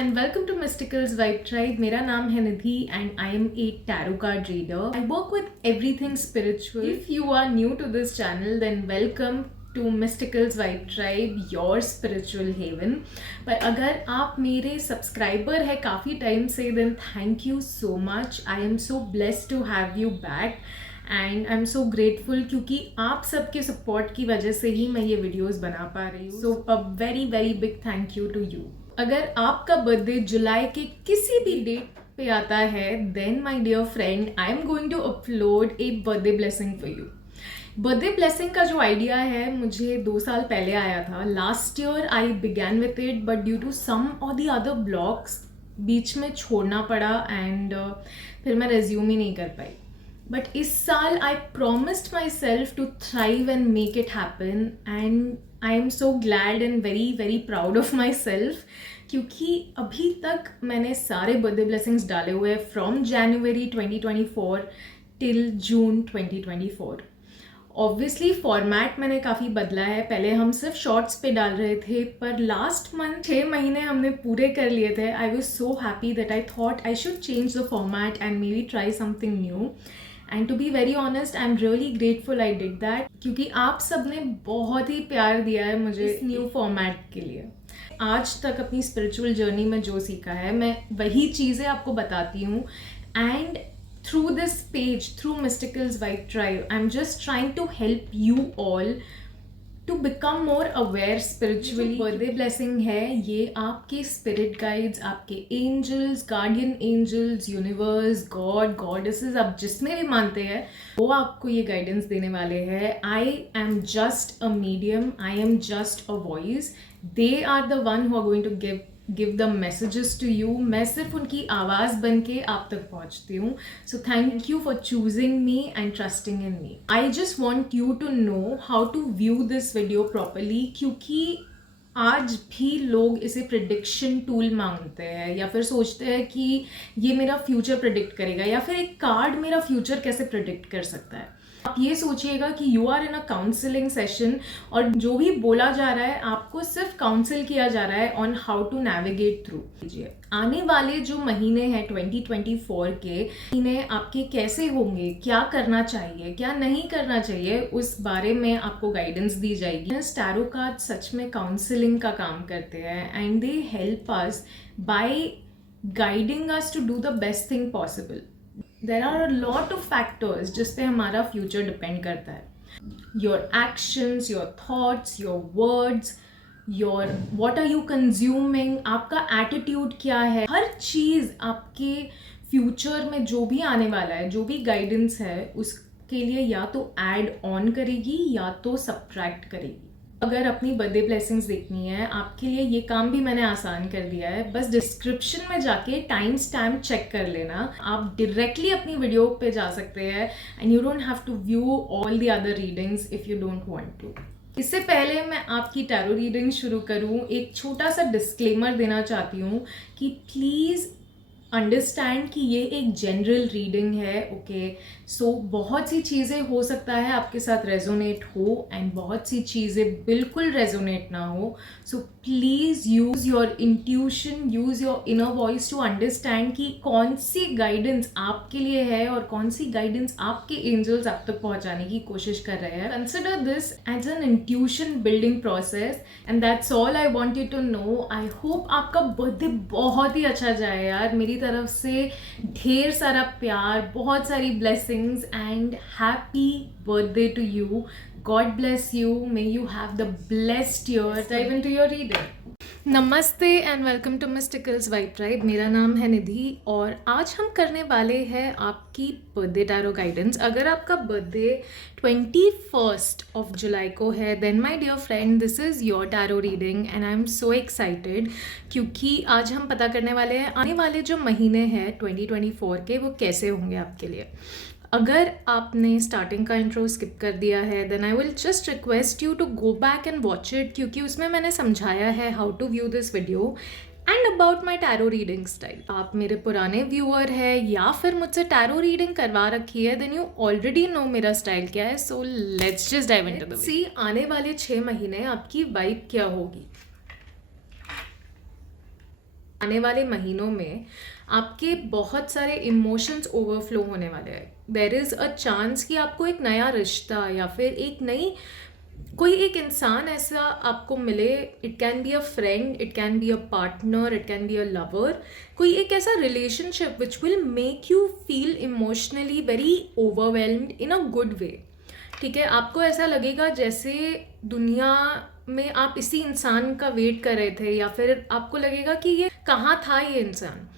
and welcome to Mysticals Vibe Tribe. मेरा नाम है निधि and I am a tarot card reader. I work with everything spiritual. If you are new to this channel, then welcome to Mysticals Vibe Tribe, your spiritual haven. पर अगर आप मेरे subscriber है काफ़ी time से, then thank you so much. I am so blessed to have you back. And I am so grateful क्योंकि आप सबके सपोर्ट की वजह से ही मैं ये वीडियोस बना पा रही हूँ. So a very very big thank you to you. अगर आपका बर्थडे जुलाई के किसी भी डेट पे आता है, then my dear friend, I am going to upload a birthday blessing for you. Birthday blessing का जो आइडिया है मुझे 2 साल पहले आया था. Last year I began with it, but due to some और दी अदर ब्लॉग्स बीच में छोड़ना पड़ा एंड फिर मैं रेज्यूम ही नहीं कर पाई. बट इस साल I promised myself to thrive and make it happen and I am so glad and very very proud of myself क्योंकि अभी तक मैंने सारे बर्थडे ब्लेसिंग्स डाले हुए हैं from January 2024 till June 2024. Obviously format मैंने काफ़ी बदला है. पहले हम सिर्फ शॉर्ट्स पे डाल रहे थे, पर लास्ट मंथ 6 महीने हमने पूरे कर लिए थे. I was so happy that I thought I should change the format and maybe try something new. And to be very honest, I am really grateful I did that क्योंकि आप सब ने बहुत ही प्यार दिया है मुझे इस न्यू फॉर्मेट के लिए. आज तक अपनी स्पिरिचुअल जर्नी में जो सीखा है मैं वही चीज़ें आपको बताती हूँ. And through this page, through Mysticals Vibe Tribe, I'm just trying to help you all to become more aware spiritually. Birthday blessing है ये आपके स्पिरिट गाइड्स, आपके angels, guardian angels, universe, God, goddesses, आप जिसमें भी मानते हैं वो आपको ये गाइडेंस देने वाले हैं. I am just a medium, I am just a voice. They are the one who are going to give the messages to you. मैं सिर्फ उनकी आवाज़ बन के आप तक पहुँचती हूँ. So thank you for choosing me and trusting in me. I just want you to know how to view this video properly क्योंकि आज भी लोग इसे प्रिडिक्शन टूल मांगते हैं या फिर सोचते हैं कि ये मेरा फ्यूचर प्रिडिक्ट करेगा या फिर एक कार्ड मेरा फ्यूचर कैसे प्रिडिक्ट कर सकता है. आप ये सोचिएगा कि you are in a counselling session और जो भी बोला जा रहा है आपको सिर्फ काउंसिल किया जा रहा है on how to navigate through. आने वाले जो महीने हैं 2024 के महीने आपके कैसे होंगे, क्या करना चाहिए, क्या नहीं करना चाहिए, उस बारे में आपको गाइडेंस दी जाएगी. टैरो कार्ड सच में काउंसलिंग का काम करते हैं and they help us by guiding us to do the best thing possible. There are a lot of factors जिस पे हमारा फ्यूचर डिपेंड करता है. Your actions, your thoughts, your words, your what are you consuming, आपका attitude क्या है, हर चीज़ आपके future में जो भी आने वाला है, जो भी गाइडेंस है उसके लिए या तो ऐड ऑन करेगी या तो सब्ट्रैक्ट करेगी. अगर अपनी बर्थडे ब्लेसिंग्स देखनी है आपके लिए ये काम भी मैंने आसान कर दिया है. बस डिस्क्रिप्शन में जाके टाइम स्टैम्प चेक कर लेना. आप डायरेक्टली अपनी वीडियो पे जा सकते हैं and you don't have to view all the other readings if you don't want to. इससे पहले मैं आपकी टैरो रीडिंग शुरू करूं, एक छोटा सा डिस्क्लेमर देना चाहती हूँ कि प्लीज़ अंडरस्टैंड कि ये एक जनरल रीडिंग है. ओके, सो बहुत सी चीज़ें हो सकता है आपके साथ रेजोनेट हो एंड बहुत सी चीज़ें बिल्कुल रेजोनेट ना हो. So please use your intuition, use your inner voice to understand कि कौन सी गाइडेंस आपके लिए है और कौन सी गाइडेंस आपके एंजल्स आप तक पहुंचाने की कोशिश कर रहे हैं. Consider this as an intuition building process and that's all I want you to know. I hope आपका बर्थडे बहुत ही अच्छा जाए यार. मेरी तरफ से ढेर सारा प्यार, बहुत सारी blessings and happy birthday to you. God bless you. May you have the blessed year. Dive into your reading. नमस्ते and welcome to मिस्टिकल्स vibe tribe. मेरा नाम है निधि और आज हम करने वाले हैं आपकी बर्थडे टैरो गाइडेंस. अगर आपका बर्थडे 21 ऑफ जुलाई को है, then my dear friend, this is your tarot reading and I am so excited क्योंकि आज हम पता करने वाले हैं आने वाले जो महीने हैं 2024 के वो कैसे होंगे आपके लिए. अगर आपने स्टार्टिंग का इंट्रो स्किप कर दिया है then I will just request you to go back and watch it क्योंकि उसमें मैंने समझाया है how to view this video and about my tarot reading style. आप मेरे पुराने व्यूअर है या फिर मुझसे टैरो रीडिंग करवा रखी है देन यू ऑलरेडी नो मेरा स्टाइल क्या है. So let's just dive into the video. See आने वाले 6 महीने आपकी वाइब क्या होगी. आने वाले महीनों में आपके बहुत सारे इमोशंस ओवरफ्लो होने वाले हैं. देयर इज़ अ चांस कि आपको एक नया रिश्ता या फिर एक नई कोई एक इंसान ऐसा आपको मिले. It can be a friend, it can be a partner, it can be a lover. कोई एक ऐसा relationship which will make you feel emotionally very overwhelmed in a good वे. ठीक है, आपको ऐसा लगेगा जैसे दुनिया में आप इसी इंसान का वेट कर रहे थे, या फिर आपको लगेगा कि ये कहाँ था ये इंसान.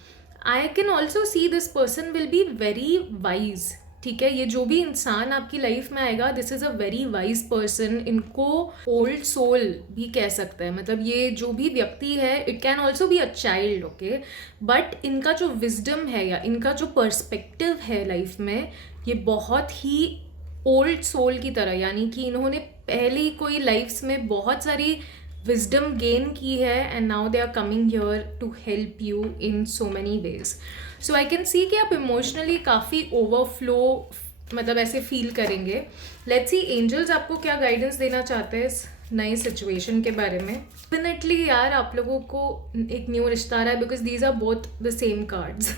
I can also see this person will be very wise. ठीक है, ये जो भी इंसान आपकी लाइफ में आएगा, this is a very wise person. इनको ओल्ड सोल भी कह सकते हैं. मतलब ये जो भी व्यक्ति है, it can also be a child. Okay, but इनका जो विजडम है या इनका जो पर्सपेक्टिव है लाइफ में, ये बहुत ही ओल्ड सोल की तरह, यानी कि इन्होंने पहले कोई लाइफ्स में बहुत सारी विजडम गेन की है and now they are coming here to help you in so many ways. So I can see कि आप इमोशनली काफ़ी ओवरफ्लो मतलब ऐसे फील करेंगे. लेट्स सी एंजल्स आपको क्या गाइडेंस देना चाहते हैं इस नई सिचुएशन के बारे में. डेफिनेटली यार आप लोगों को एक न्यू रिश्ता आ रहा है, because these are both the same cards.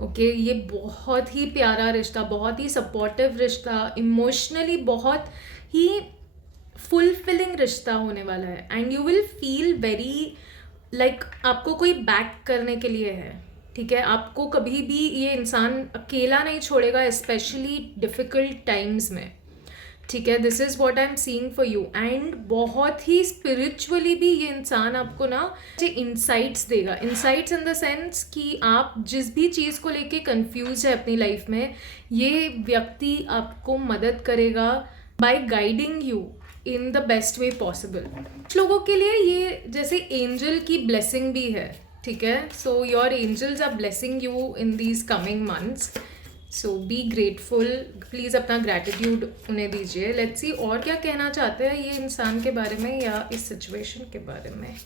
Okay, ये बहुत ही प्यारा रिश्ता, बहुत ही सपोर्टिव रिश्ता, इमोशनली बहुत ही फुलफिलिंग रिश्ता होने वाला है. And you will feel very like आपको कोई बैक करने के लिए है. ठीक है, आपको कभी भी ये इंसान अकेला नहीं छोड़ेगा, स्पेशली डिफ़िकल्ट टाइम्स में. ठीक है, this is what I am seeing for you. And बहुत ही स्पिरिचुअली भी ये इंसान आपको ना इंसाइट्स देगा. इंसाइट्स इन द सेंस कि आप जिस भी चीज़ को लेके कंफ्यूज है अपनी लाइफ में, ये व्यक्ति आपको मदद करेगा by guiding you in the best way possible. कुछ लोगों के लिए ये जैसे एंजल की ब्लेसिंग भी है. ठीक है, so your angels are blessing you in these coming months. So be grateful. Please अपना ग्रैटिट्यूड उन्हें दीजिए. लेट्स सी और क्या कहना चाहते हैं ये इंसान के बारे में या इस सिचुएशन के बारे में.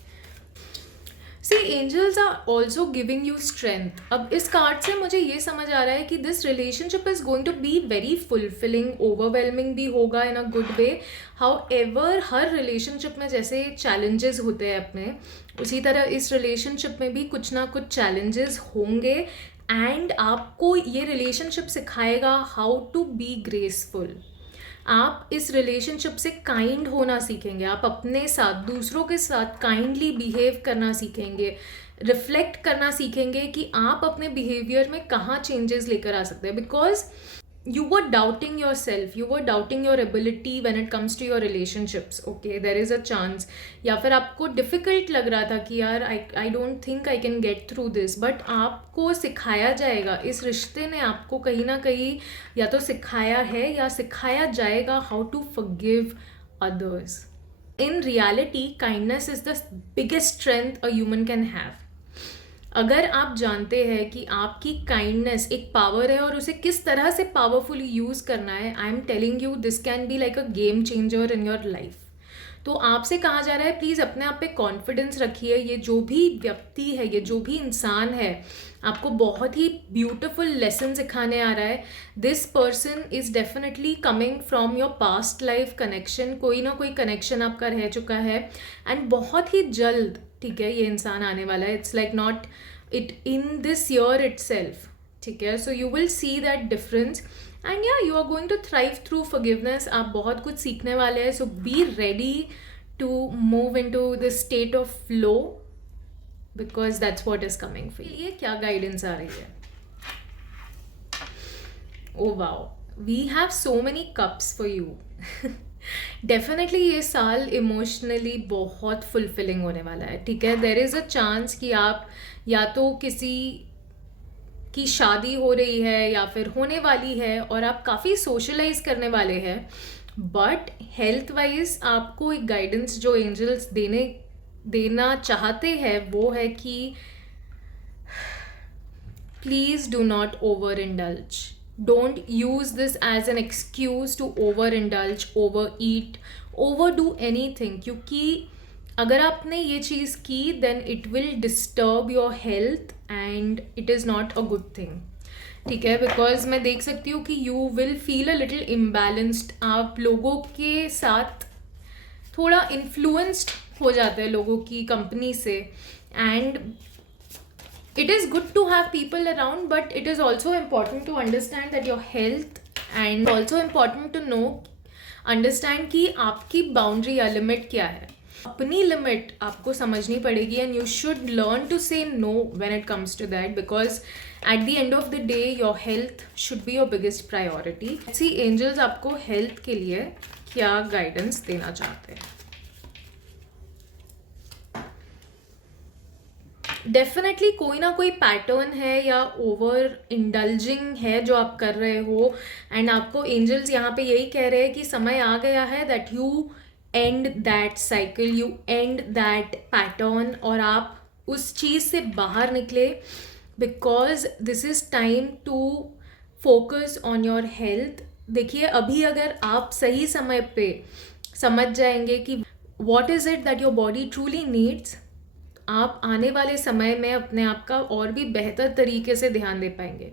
See angels are also giving you strength. अब इस कार्ड से मुझे ये समझ आ रहा है कि this relationship is going to be very fulfilling, overwhelming भी होगा in a good way. However हर रिलेशनशिप में जैसे चैलेंजेस होते हैं अपने, उसी तरह इस रिलेशनशिप में भी कुछ ना कुछ चैलेंजेस होंगे. एंड आपको ये रिलेशनशिप सिखाएगा हाउ टू बी ग्रेसफुल. आप इस रिलेशनशिप से काइंड होना सीखेंगे. आप अपने साथ, दूसरों के साथ काइंडली बिहेव करना सीखेंगे. रिफ्लेक्ट करना सीखेंगे कि आप अपने बिहेवियर में कहाँ चेंजेस लेकर आ सकते हैं. Because you were doubting yourself, you were doubting your ability when it comes to your relationships. Okay, there is a chance. या फिर आपको difficult लग रहा था कि यार I don't think I can get through this, but आपको सिखाया जाएगा. इस रिश्ते ने आपको कहीं ना कहीं या तो सिखाया है या सिखाया जाएगा how to forgive others. In reality, kindness is the biggest strength a human can have. अगर आप जानते हैं कि आपकी काइंडनेस एक पावर है और उसे किस तरह से पावरफुली यूज़ करना है, I am telling you this can B like a game changer in your life. तो आपसे कहा जा रहा है प्लीज़ अपने आप पे कॉन्फिडेंस रखिए. ये जो भी व्यक्ति है, ये जो भी इंसान है, आपको बहुत ही ब्यूटिफुल लेसन सिखाने आ रहा है. This person is definitely coming from your past life connection. कोई ना कोई कनेक्शन आपका रह चुका है एंड बहुत ही जल्द, ठीक है, ये इंसान आने वाला है. It's like not it in this year itself. ठीक है, so you will see that difference. And yeah you are going to thrive through forgiveness. आप बहुत कुछ सीखने वाले हैं. So be ready to move into the state of flow, because that's what is coming for you. ये क्या guidance आ रही है? Oh wow, we have so many cups for you. Definitely ये साल इमोशनली बहुत फुलफिलिंग होने वाला है. ठीक है, देर इज़ अ चांस कि आप या तो किसी की शादी हो रही है या फिर होने वाली है और आप काफ़ी सोशलाइज करने वाले हैं. बट हेल्थ वाइज आपको एक गाइडेंस जो एंजल्स देना चाहते हैं वो है कि please do not over indulge. Don't use this as an excuse to overindulge, overeat, overdo anything. क्योंकि अगर आपने ये चीज़ की then it will disturb your health and it is not a good thing. ठीक है, बिकॉज मैं देख सकती हूँ कि you will feel a little imbalanced. आप लोगों के साथ थोड़ा इन्फ्लुएंस्ड हो जाते हैं लोगों की कंपनी से. and it is good to have people around, but it is also important to understand that your health, and also important to know, understand कि आपकी बाउंड्री या लिमिट क्या है. अपनी लिमिट आपको समझनी पड़ेगी, and you should learn to say no when it comes to that, because at the end of the day your health should be your biggest priority. See angels आपको health के लिए क्या गाइडेंस देना चाहते हैं. डेफिनेटली कोई ना कोई पैटर्न है या ओवर इंडल्जिंग है जो आप कर रहे हो, एंड आपको एंजल्स यहाँ पे यही कह रहे हैं कि समय आ गया है that you and that cycle, you and that pattern, और आप उस चीज़ से बाहर निकले, because this is time to focus on your health. देखिए, अभी अगर आप सही समय पे समझ जाएंगे कि what is it that your body truly needs, आप आने वाले समय में अपने आप का और भी बेहतर तरीके से ध्यान दे पाएंगे.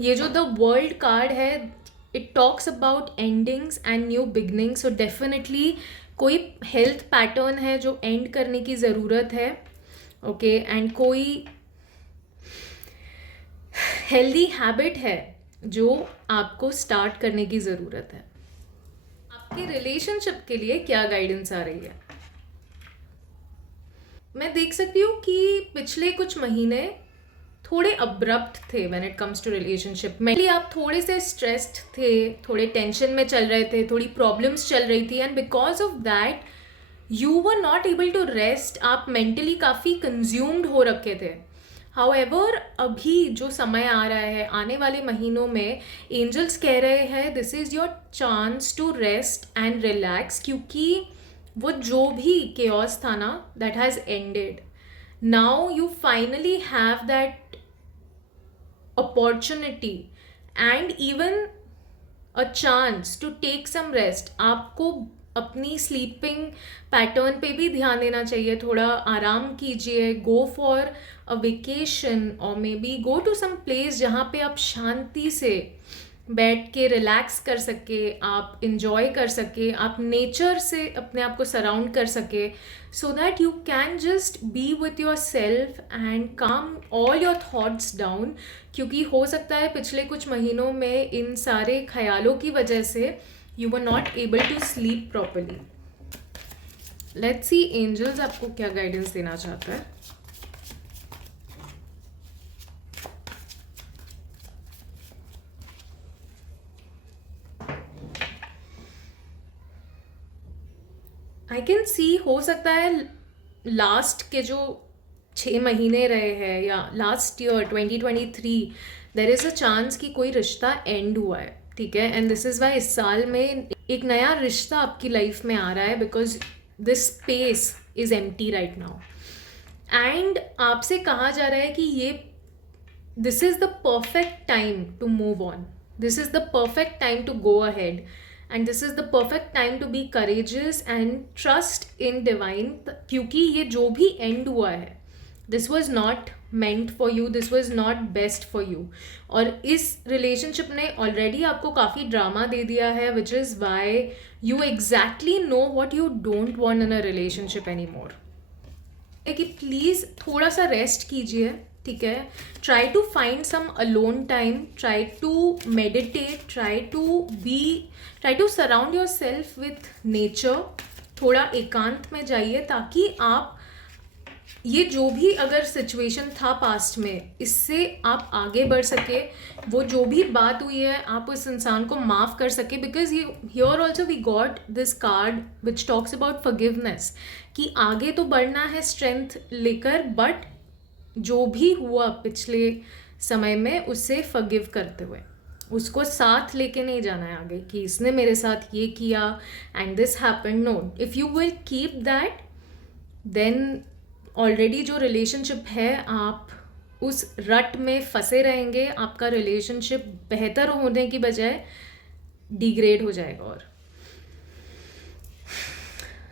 ये जो द वर्ल्ड कार्ड है, it talks about endings and new beginning. So definitely कोई हेल्थ पैटर्न है जो एंड करने की ज़रूरत है, ओके, एंड कोई हेल्दी हैबिट है जो आपको स्टार्ट करने की ज़रूरत है. आपके रिलेशनशिप के लिए क्या गाइडेंस आ रही है. मैं देख सकती हूँ कि पिछले कुछ महीने थोड़े अब्रप्ट थे when it comes to relationship. Mainly आप थोड़े से स्ट्रेस्ड थे, थोड़े टेंशन में चल रहे थे, थोड़ी प्रॉब्लम्स चल रही थी, and because of that you were not able to rest. आप मेंटली काफ़ी कंज्यूम्ड हो रखे थे. हाउएवर अभी जो समय आ रहा है, आने वाले महीनों में, एंजल्स कह रहे हैं this is your chance to rest and relax, क्योंकि वो जो भी केओस था ना, that has ended. Now you finally have that opportunity and even a chance to take some rest. आपको अपनी स्लीपिंग पैटर्न पे भी ध्यान देना चाहिए. थोड़ा आराम कीजिए, गो फॉर अ वेकेशन, और maybe go to some place जहाँ पे आप शांति से बैठ के रिलैक्स कर सके, आप इंजॉय कर सके, आप नेचर से अपने आप को सराउंड कर सके, सो that you can just be with your self and काम ऑल योर थॉट्स डाउन. क्योंकि हो सकता है पिछले कुछ महीनों में इन सारे ख्यालों की वजह से you were not able to sleep properly. Let's see angels आपको क्या गाइडेंस देना चाहता है. आई कैन सी, हो सकता है लास्ट के जो 6 महीने रहे हैं या last year 2023, there is a chance कि कोई रिश्ता एंड हुआ है, ठीक है. एंड दिस इज़ वाई इस साल में एक नया रिश्ता आपकी लाइफ में आ रहा है, because this space is empty right now. And आपसे कहा जा रहा है कि ये this is the perfect time to move on, this is the perfect time to go ahead, and this is the perfect time to be courageous and trust in divine. क्योंकि ये जो भी एंड हुआ है, this was not meant for you, this was not best for you. और इस relationship ने already आपको काफ़ी ड्रामा दे दिया है, which is why you exactly know what you don't want in a relationship anymore. कि प्लीज़ थोड़ा सा रेस्ट कीजिए, ठीक है. Try to find some alone time, try to meditate, try to surround yourself with nature. थोड़ा एकांत में जाइए ताकि आप ये जो भी अगर सिचुएशन था पास्ट में, इससे आप आगे बढ़ सके. वो जो भी बात हुई है आप उस इंसान को माफ़ कर सके, because here also we got this card which talks about forgiveness, कि आगे तो बढ़ना है स्ट्रेंथ लेकर, बट जो भी हुआ पिछले समय में उससे फॉरगिव करते हुए, उसको साथ लेके नहीं जाना है आगे कि इसने मेरे साथ ये किया and this happened. No, if you will keep that, then already जो रिलेशनशिप है आप उस रट में फंसे रहेंगे. आपका रिलेशनशिप बेहतर होने की बजाय डिग्रेड हो जाएगा. और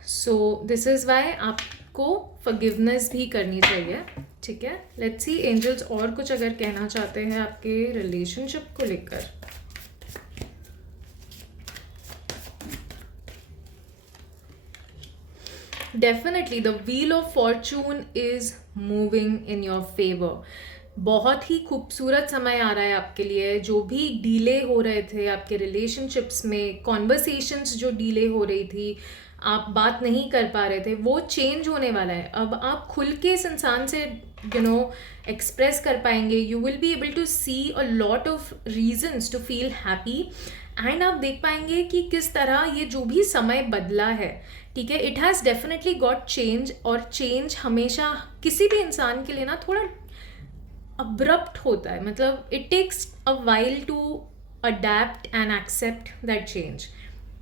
सो दिस इज़ वाई आपको फॉरगिवनेस भी करनी चाहिए, ठीक है. लेट्स सी एंजल्स और कुछ अगर कहना चाहते हैं आपके रिलेशनशिप को लेकर. Definitely the wheel of Fortune is moving in your favour. बहुत ही खूबसूरत समय आ रहा है आपके लिए. जो भी डीले हो रहे थे आपके रिलेशनशिप्स में, कॉन्वर्सेशंस जो डीले हो रही थी, आप बात नहीं कर पा रहे थे, वो चेंज होने वाला है. अब आप खुल के इस इंसान से एक्सप्रेस कर पाएंगे. You will be able to see a lot of reasons to feel happy. And आप देख पाएंगे कि किस तरह ये जो भी समय बदला है, ठीक है, it has definitely got change. और चेंज हमेशा किसी भी इंसान के लिए ना थोड़ा अब्रप्ट होता है. मतलब it takes a while to adapt and accept that change.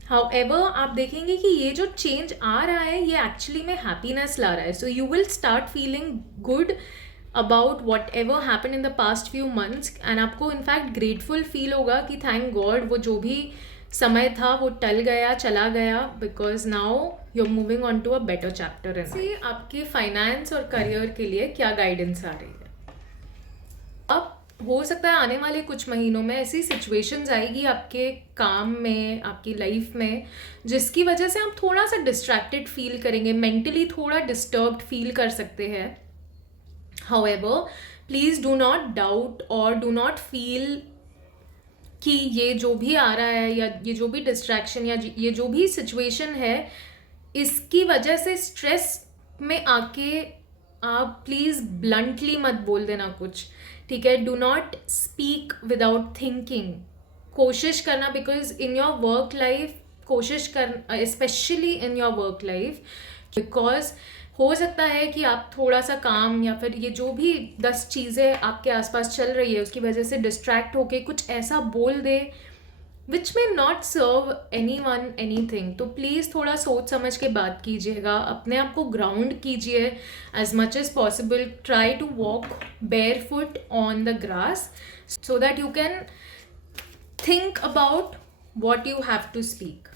However आप देखेंगे कि ये जो चेंज आ रहा है ये एक्चुअली में हैप्पीनेस ला रहा है. So you will start feeling good about what ever happen in the past few months. And आपको इनफैक्ट ग्रेटफुल फील होगा कि थैंक गॉड वो जो भी समय था वो टल गया, चला गया, because now you are moving on to a better chapter. In आपके फाइनेंस और करियर के लिए क्या गाइडेंस आ रही है? अब हो सकता है आने वाले कुछ महीनों में ऐसी सिचुएशंस आएगी आपके काम में, आपकी लाइफ में, जिसकी वजह से आप थोड़ा सा डिस्ट्रैक्टेड फील करेंगे, मेंटली थोड़ा डिस्टर्ब्ड फील कर सकते हैं. However please do not doubt और डू नॉट फील कि ये जो भी आ रहा है या ये जो भी डिस्ट्रैक्शन या ये जो भी सिचुएशन है, इसकी वजह से स्ट्रेस में आके आप प्लीज़ ब्लंटली मत बोल देना कुछ, ठीक है. Do not speak without thinking. कोशिश करना, because in your work life कोशिश कर, specially in your work life, because हो सकता है कि आप थोड़ा सा काम या फिर ये जो भी 10 चीज़ें आपके आसपास चल रही है उसकी वजह से डिस्ट्रैक्ट होके कुछ ऐसा बोल दे विच में not serve anyone anything. तो प्लीज़ थोड़ा सोच समझ के बात कीजिएगा, अपने आप को ग्राउंड कीजिए as much as possible. Try to walk barefoot on the grass so that you can think about what you have to speak.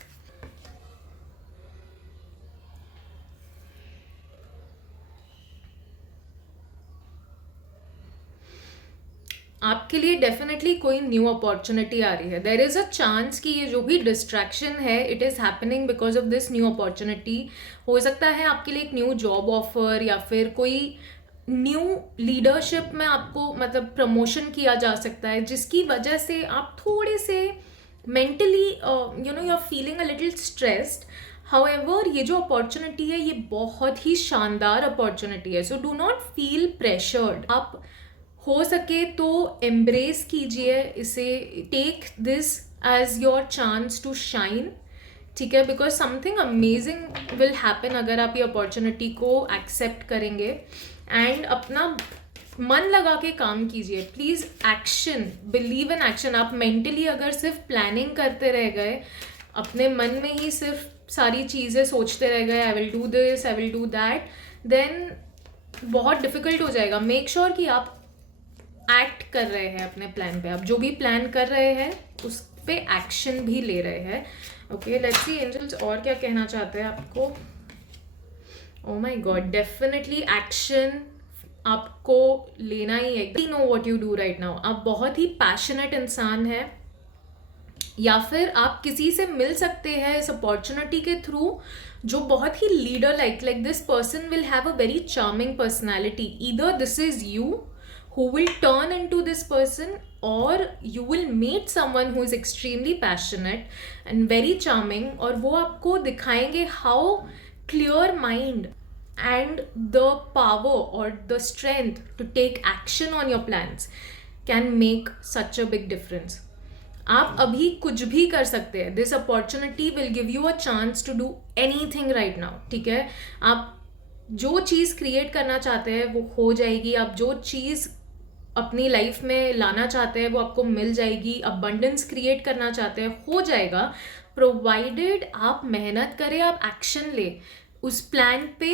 आपके लिए डेफिनेटली कोई न्यू अपॉर्चुनिटी आ रही है. देर इज़ अ चांस कि ये जो भी डिस्ट्रैक्शन है it is happening because of this new opportunity. हो सकता है आपके लिए एक न्यू जॉब ऑफर या फिर कोई न्यू लीडरशिप में आपको मतलब प्रमोशन किया जा सकता है, जिसकी वजह से आप थोड़े से mentally you are feeling a little stressed. However ये जो अपॉर्चुनिटी है ये बहुत ही शानदार अपॉर्चुनिटी है. So do not feel pressured. आप हो सके तो एम्ब्रेस कीजिए इसे. Take this as your chance to shine, ठीक है, because something amazing will happen अगर आप ये अपॉर्चुनिटी को एक्सेप्ट करेंगे. एंड अपना मन लगा के काम कीजिए please. Action, believe in action. आप मेंटली अगर सिर्फ प्लानिंग करते रह गए, अपने मन में ही सिर्फ सारी चीज़ें सोचते रह गए, I will do this, I will do that, then बहुत डिफिकल्ट हो जाएगा. मेक श्योर कि आप एक्ट कर रहे हैं अपने प्लान पे. आप जो भी प्लान कर रहे हैं उस पे एक्शन भी ले रहे हैं. ओके, लेट्स सी एंजल्स और क्या कहना चाहते हैं आपको. Oh my God, definitely action आपको लेना ही है. You know what you do right now. आप बहुत ही पैशनेट इंसान हैं, या फिर आप किसी से मिल सकते हैं इस अपॉर्चुनिटी के थ्रू जो बहुत ही leader like this person will have a very charming personality. Either this is you who will turn into this person, or you will meet someone who is extremely passionate and very charming, और वो आपको दिखाएंगे how clear mind and the power or the strength to take action on your plans can make such a big difference. आप अभी कुछ भी कर सकते हैं. This opportunity will give you a chance to do anything right now, ठीक है. आप जो चीज़ क्रिएट करना चाहते हैं वो हो जाएगी. आप जो चीज़ अपनी लाइफ में लाना चाहते हैं वो आपको मिल जाएगी. अबंडेंस क्रिएट करना चाहते हैं हो जाएगा, प्रोवाइडेड आप मेहनत करें, आप एक्शन ले. उस प्लान पे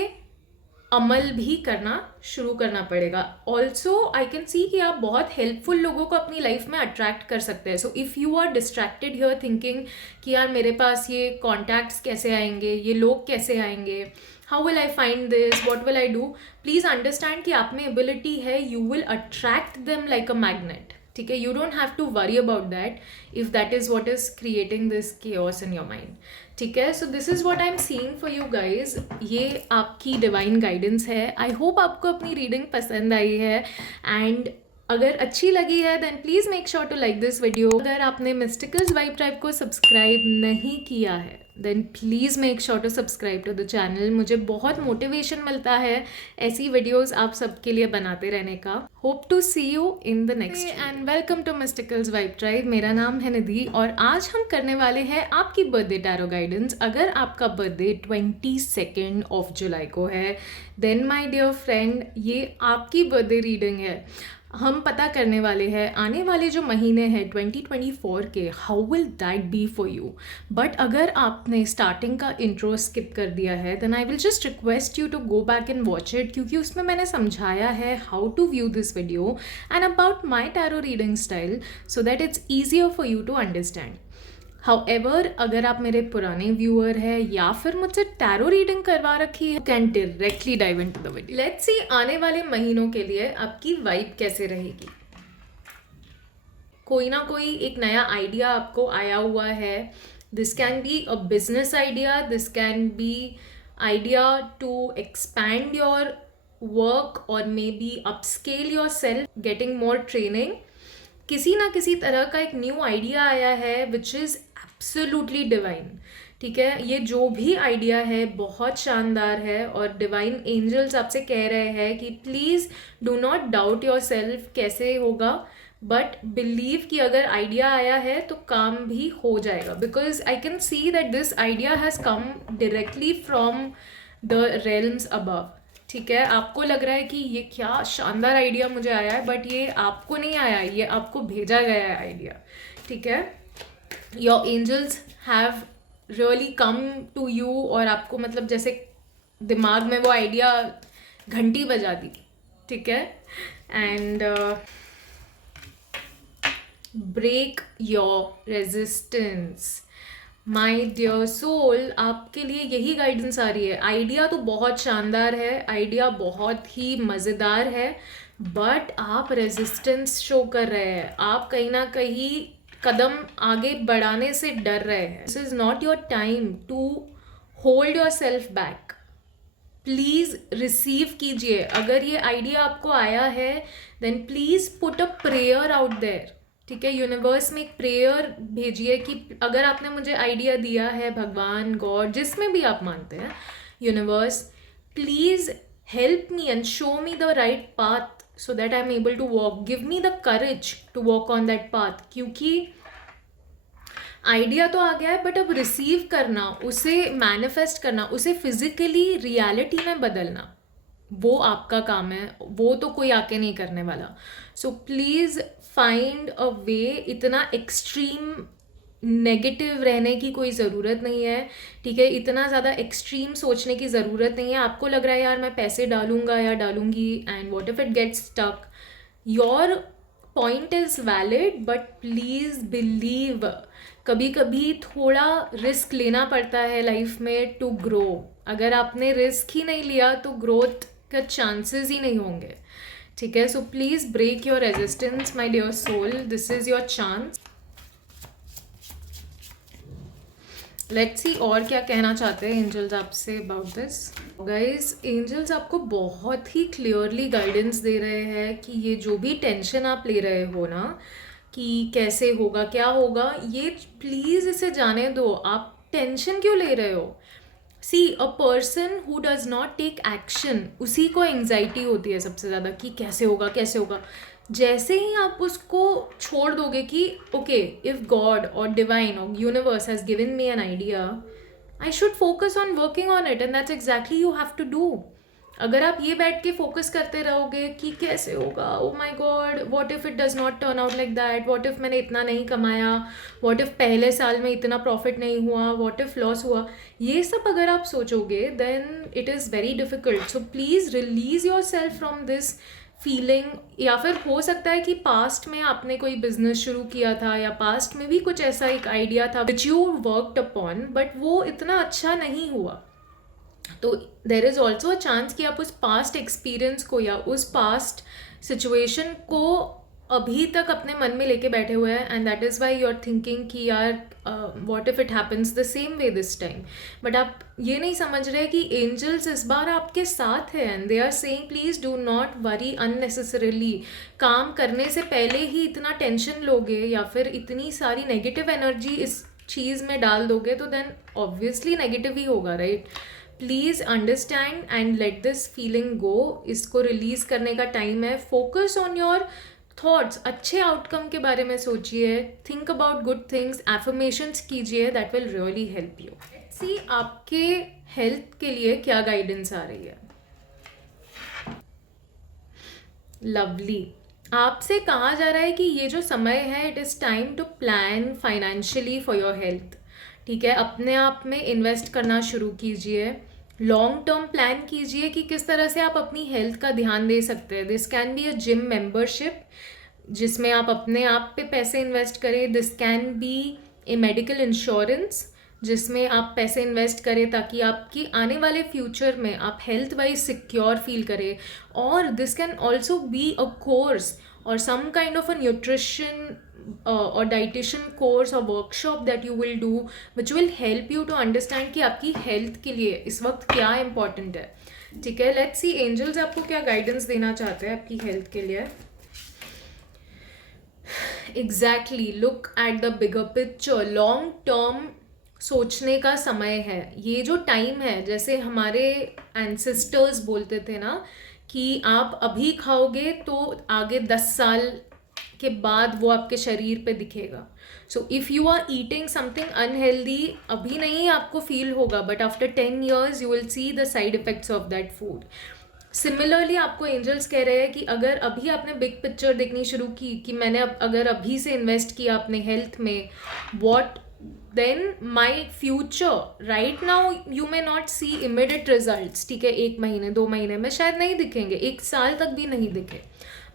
अमल भी करना शुरू करना पड़ेगा. ऑल्सो आई कैन सी कि आप बहुत हेल्पफुल लोगों को अपनी लाइफ में अट्रैक्ट कर सकते हैं. So if you are distracted here thinking कि यार मेरे पास ये कॉन्टैक्ट्स कैसे आएंगे, ये लोग कैसे आएंगे, how will I find this, what will I do, please understand कि आप में एबिलिटी है. You will attract them like a magnet, ठीक है. You don't have to worry about that if that is what is creating this chaos in your mind, ठीक है, so this is what I am seeing for you guys. ये आपकी divine guidance है। आई hope आपको अपनी reading पसंद आई है, and अगर अच्छी लगी है then please make sure to like this video. अगर आपने मिस्टिकल्स वाइब ट्राइब को सब्सक्राइब नहीं किया है then please make sure to subscribe to the channel. मुझे बहुत मोटिवेशन मिलता है ऐसी वीडियोस आप सबके लिए बनाते रहने का। Hope to see you in the next and welcome to मिस्टिकल्स vibe tribe. मेरा नाम है निधि और आज हम करने वाले हैं आपकी बर्थडे टैरो गाइडेंस। अगर आपका बर्थडे 22 ऑफ जुलाई को है देन माय डियर फ्रेंड ये आपकी बर्थडे रीडिंग है। हम पता करने वाले हैं आने वाले जो महीने हैं 2024 के, how will that be for you. But अगर आपने स्टार्टिंग का इंट्रो स्किप कर दिया है then I will just request you to go back and watch it, क्योंकि उसमें मैंने समझाया है how to view this video and about my tarot reading style so that it's easier for you to understand. However अगर आप मेरे पुराने viewer हैं या फिर मुझसे टैरो रीडिंग करवा रखी है, can directly dive into the video. Let's see आने वाले महीनों के लिए आपकी वाइब कैसे रहेगी। कोई ना कोई एक नया आइडिया आपको आया हुआ है। This can be a business idea, this can be idea to expand your work और maybe upscale yourself, getting more training. किसी ना किसी तरह का एक न्यू आइडिया आया है विच इज़ एब्सोल्युटली डिवाइन। ठीक है, ये जो भी आइडिया है बहुत शानदार है और डिवाइन एंजल्स आपसे कह रहे हैं कि please do not doubt your self कैसे होगा, बट बिलीव कि अगर आइडिया आया है तो काम भी हो जाएगा। Because I can see that this idea has come directly from the realms above. ठीक है, आपको लग रहा है कि ये क्या शानदार आइडिया मुझे आया है, बट ये आपको नहीं आया है, ये आपको भेजा गया है आइडिया। ठीक है, your angels have really come to you और आपको मतलब जैसे दिमाग में वो आइडिया घंटी बजा दी। ठीक है, and break your resistance. My dear soul, आपके लिए यही गाइडेंस आ रही है। आइडिया तो बहुत शानदार है, आइडिया बहुत ही मज़ेदार है, बट आप रेजिस्टेंस शो कर रहे हैं। आप कहीं ना कहीं कदम आगे बढ़ाने से डर रहे हैं। This is not your time to hold your self back. Please receive कीजिए। अगर ये आइडिया आपको आया है then please put a prayer out there. ठीक है, यूनिवर्स में एक प्रेयर भेजिए कि अगर आपने मुझे आइडिया दिया है, भगवान, गॉड, जिसमें भी आप मानते हैं, universe please help me and show me the right path so that I am able to walk. Give me the courage to walk on that path. क्योंकि आइडिया तो आ गया है बट अब रिसीव करना, उसे मैनिफेस्ट करना, उसे फिजिकली रियलिटी में बदलना, वो आपका काम है, वो तो कोई आके नहीं करने वाला। सो प्लीज़ फाइंड अ वे। इतना एक्सट्रीम नेगेटिव रहने की कोई ज़रूरत नहीं है। ठीक है, इतना ज़्यादा एक्सट्रीम सोचने की ज़रूरत नहीं है। आपको लग रहा है यार मैं पैसे डालूंगा या डालूंगी and what if it gets stuck, your point is valid but please believe. कभी कभी थोड़ा रिस्क लेना पड़ता है लाइफ में टू ग्रो। अगर आपने रिस्क ही नहीं लिया तो ग्रोथ का चांसेस ही नहीं होंगे। ठीक है, so please break your resistance my dear soul, this is your chance. Let's see और क्या कहना चाहते हैं एंजल्स आपसे अबाउट दिस। गाइस, एंजल्स आपको बहुत ही क्लियरली गाइडेंस दे रहे हैं कि ये जो भी टेंशन आप ले रहे हो ना कि कैसे होगा क्या होगा, ये प्लीज़ इसे जाने दो। आप टेंशन क्यों ले रहे हो? See, a person who does not take action, उसी को एंग्जाइटी होती है सबसे ज़्यादा कि कैसे होगा कैसे होगा। जैसे ही आप उसको छोड़ दोगे कि ओके, इफ़ गॉड और डिवाइन और universe has given me an idea, I should focus on working on it and that's exactly you have to do. अगर आप ये बैठ के फोकस करते रहोगे कि कैसे होगा, oh my God, what if it does not turn out like that, what if मैंने इतना नहीं कमाया, व्हाट इफ़ पहले साल में इतना प्रॉफिट नहीं हुआ, व्हाट इफ़ लॉस हुआ, ये सब अगर आप सोचोगे then it is very difficult. So please release your self from this feeling. या फिर हो सकता है कि पास्ट में आपने कोई बिजनेस शुरू किया था या पास्ट में भी कुछ ऐसा एक आइडिया था which you worked upon but वो इतना अच्छा नहीं हुआ। तो there is also a chance कि आप उस पास्ट एक्सपीरियंस को या उस पास्ट सिचुएशन को अभी तक अपने मन में लेके बैठे हुए हैं, and that is why you are thinking कि यार what if it happens the same way this time. But आप ये नहीं समझ रहे कि एंजल्स इस बार आपके साथ हैं, and they are saying please do not worry unnecessarily. काम करने से पहले ही इतना टेंशन लोगे या फिर इतनी सारी नेगेटिव एनर्जी इस चीज़ में डाल दोगे तो देन ऑब्वियसली नेगेटिव ही होगा, right? Please understand and let this feeling go. इसको रिलीज़ करने का टाइम है. Focus on your thoughts. अच्छे आउटकम के बारे में सोचिए. Think about good things. Affirmations कीजिए. That will really help you. See आपके हेल्थ के लिए क्या गाइडेंस आ रही है. लवली. आपसे कहा जा रहा है कि ये जो समय है it is time to plan financially for your health. ठीक है, अपने आप में इन्वेस्ट करना शुरू कीजिए. लॉन्ग टर्म प्लान कीजिए कि किस तरह से आप अपनी हेल्थ का ध्यान दे सकते हैं. This can be a gym membership जिसमें आप अपने आप पे पैसे इन्वेस्ट करें. This can B A medical insurance जिसमें आप पैसे इन्वेस्ट करें ताकि आपकी आने वाले फ्यूचर में आप हेल्थ वाइज सिक्योर फील करें. और this can also be a course और some kind of a nutrition or dietitian course or workshop that you will do which will help you to understand कि आपकी health के लिए इस वक्त क्या इम्पॉर्टेंट है. ठीक है, लेट्स सी एंजल्स आपको क्या गाइडेंस देना चाहते हैं आपकी हेल्थ के लिए. Exactly, look at the bigger picture. Long term सोचने का समय है. ये जो टाइम है, जैसे हमारे एंसेस्टर्स बोलते थे ना कि आप अभी खाओगे तो आगे 10 साल के बाद वो आपके शरीर पे दिखेगा. So if you are eating something unhealthy, अभी नहीं आपको फील होगा but after 10 years you will see the side effects of that food. Similarly आपको एंजल्स कह रहे हैं कि अगर अभी आपने बिग पिक्चर देखनी शुरू की कि मैंने अगर अभी से इन्वेस्ट किया अपने हेल्थ में, what then my future. Right now you may not see immediate results. ठीक है, 1 महीने 2 महीने में शायद नहीं दिखेंगे, 1 साल तक भी नहीं दिखे,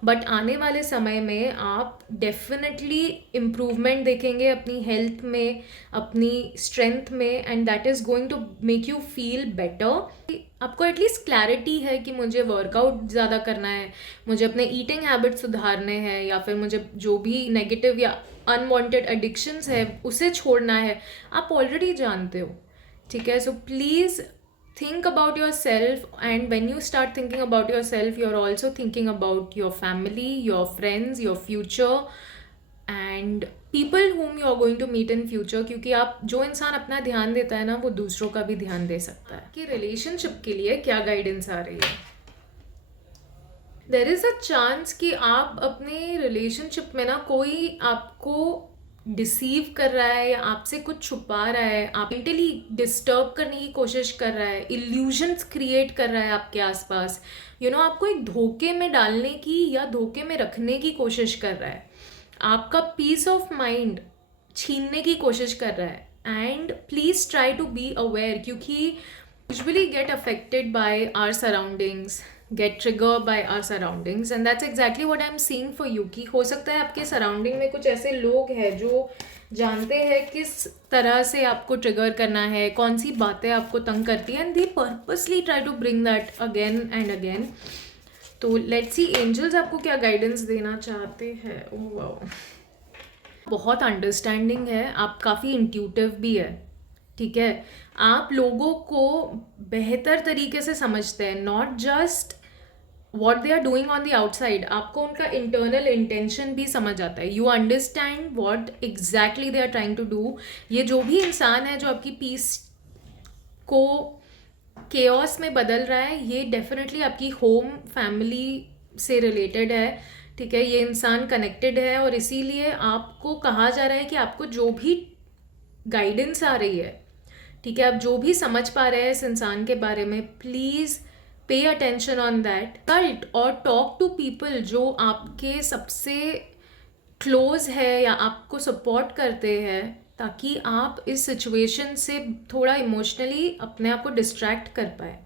बट आने वाले समय में आप डेफिनेटली इम्प्रूवमेंट देखेंगे अपनी हेल्थ में, अपनी स्ट्रेंथ में, and that is going to make you feel better. आपको एटलीस्ट क्लैरिटी है कि मुझे वर्कआउट ज़्यादा करना है, मुझे अपने ईटिंग हैबिट सुधारने हैं, या फिर मुझे जो भी नेगेटिव या अनवांटेड एडिक्शंस है उसे छोड़ना है. आप ऑलरेडी जानते हो. ठीक है, so please think about yourself, and when you start thinking about yourself you're also thinking about your family, your friends, your future and people whom you are going to meet in future. क्योंकि आप जो इंसान अपना ध्यान देता है ना वो दूसरों का भी ध्यान दे सकता है. कि रिलेशनशिप के लिए क्या गाइडेंस आ रही है. देयर इज़ अ चांस कि आप अपने रिलेशनशिप में ना कोई आपको डिसीव कर रहा है या आपसे कुछ छुपा रहा है, आप मेंटली डिस्टर्ब करने की कोशिश कर रहा है, इल्यूजन्स क्रिएट कर रहा है आपके आसपास. यू नो, आपको एक धोखे में डालने की या धोखे में रखने की कोशिश कर रहा है, आपका पीस ऑफ माइंड छीनने की कोशिश कर रहा है. And please try to be aware, क्योंकि usually get affected by our surroundings, get triggered by our surroundings, and that's exactly what I'm seeing for you. कि हो सकता है आपके सराउंडिंग में कुछ ऐसे लोग हैं जो जानते हैं किस तरह से आपको ट्रिगर करना है, कौन सी बातें आपको तंग करती हैं, and they purposely try to bring that again and again. तो लेट्स सी एंजल्स आपको क्या गाइडेंस देना चाहते हैं. ओह वाओ, बहुत अंडरस्टैंडिंग है आप, काफ़ी इंट्यूटिव भी है. ठीक है, आप लोगों को बेहतर तरीके से समझते हैं, not just what they are doing on the outside, आपको उनका इंटरनल इंटेंशन भी समझ आता है. You understand what exactly they are trying to do. ये जो भी इंसान है जो आपकी पीस को केओस में बदल रहा है, ये डेफिनेटली आपकी होम फैमिली से रिलेटेड है. ठीक है, ये इंसान कनेक्टेड है और इसीलिए आपको कहा जा रहा है कि आपको जो भी गाइडेंस आ रही है, ठीक है, आप जो भी समझ पा रहे हैं इस इंसान के बारे में, please pay attention on that. Cult और टॉक टू पीपल जो आपके सबसे क्लोज है या आपको सपोर्ट करते हैं, ताकि आप इस सिचुएशन से थोड़ा इमोशनली अपने आप को डिस्ट्रैक्ट कर पाए.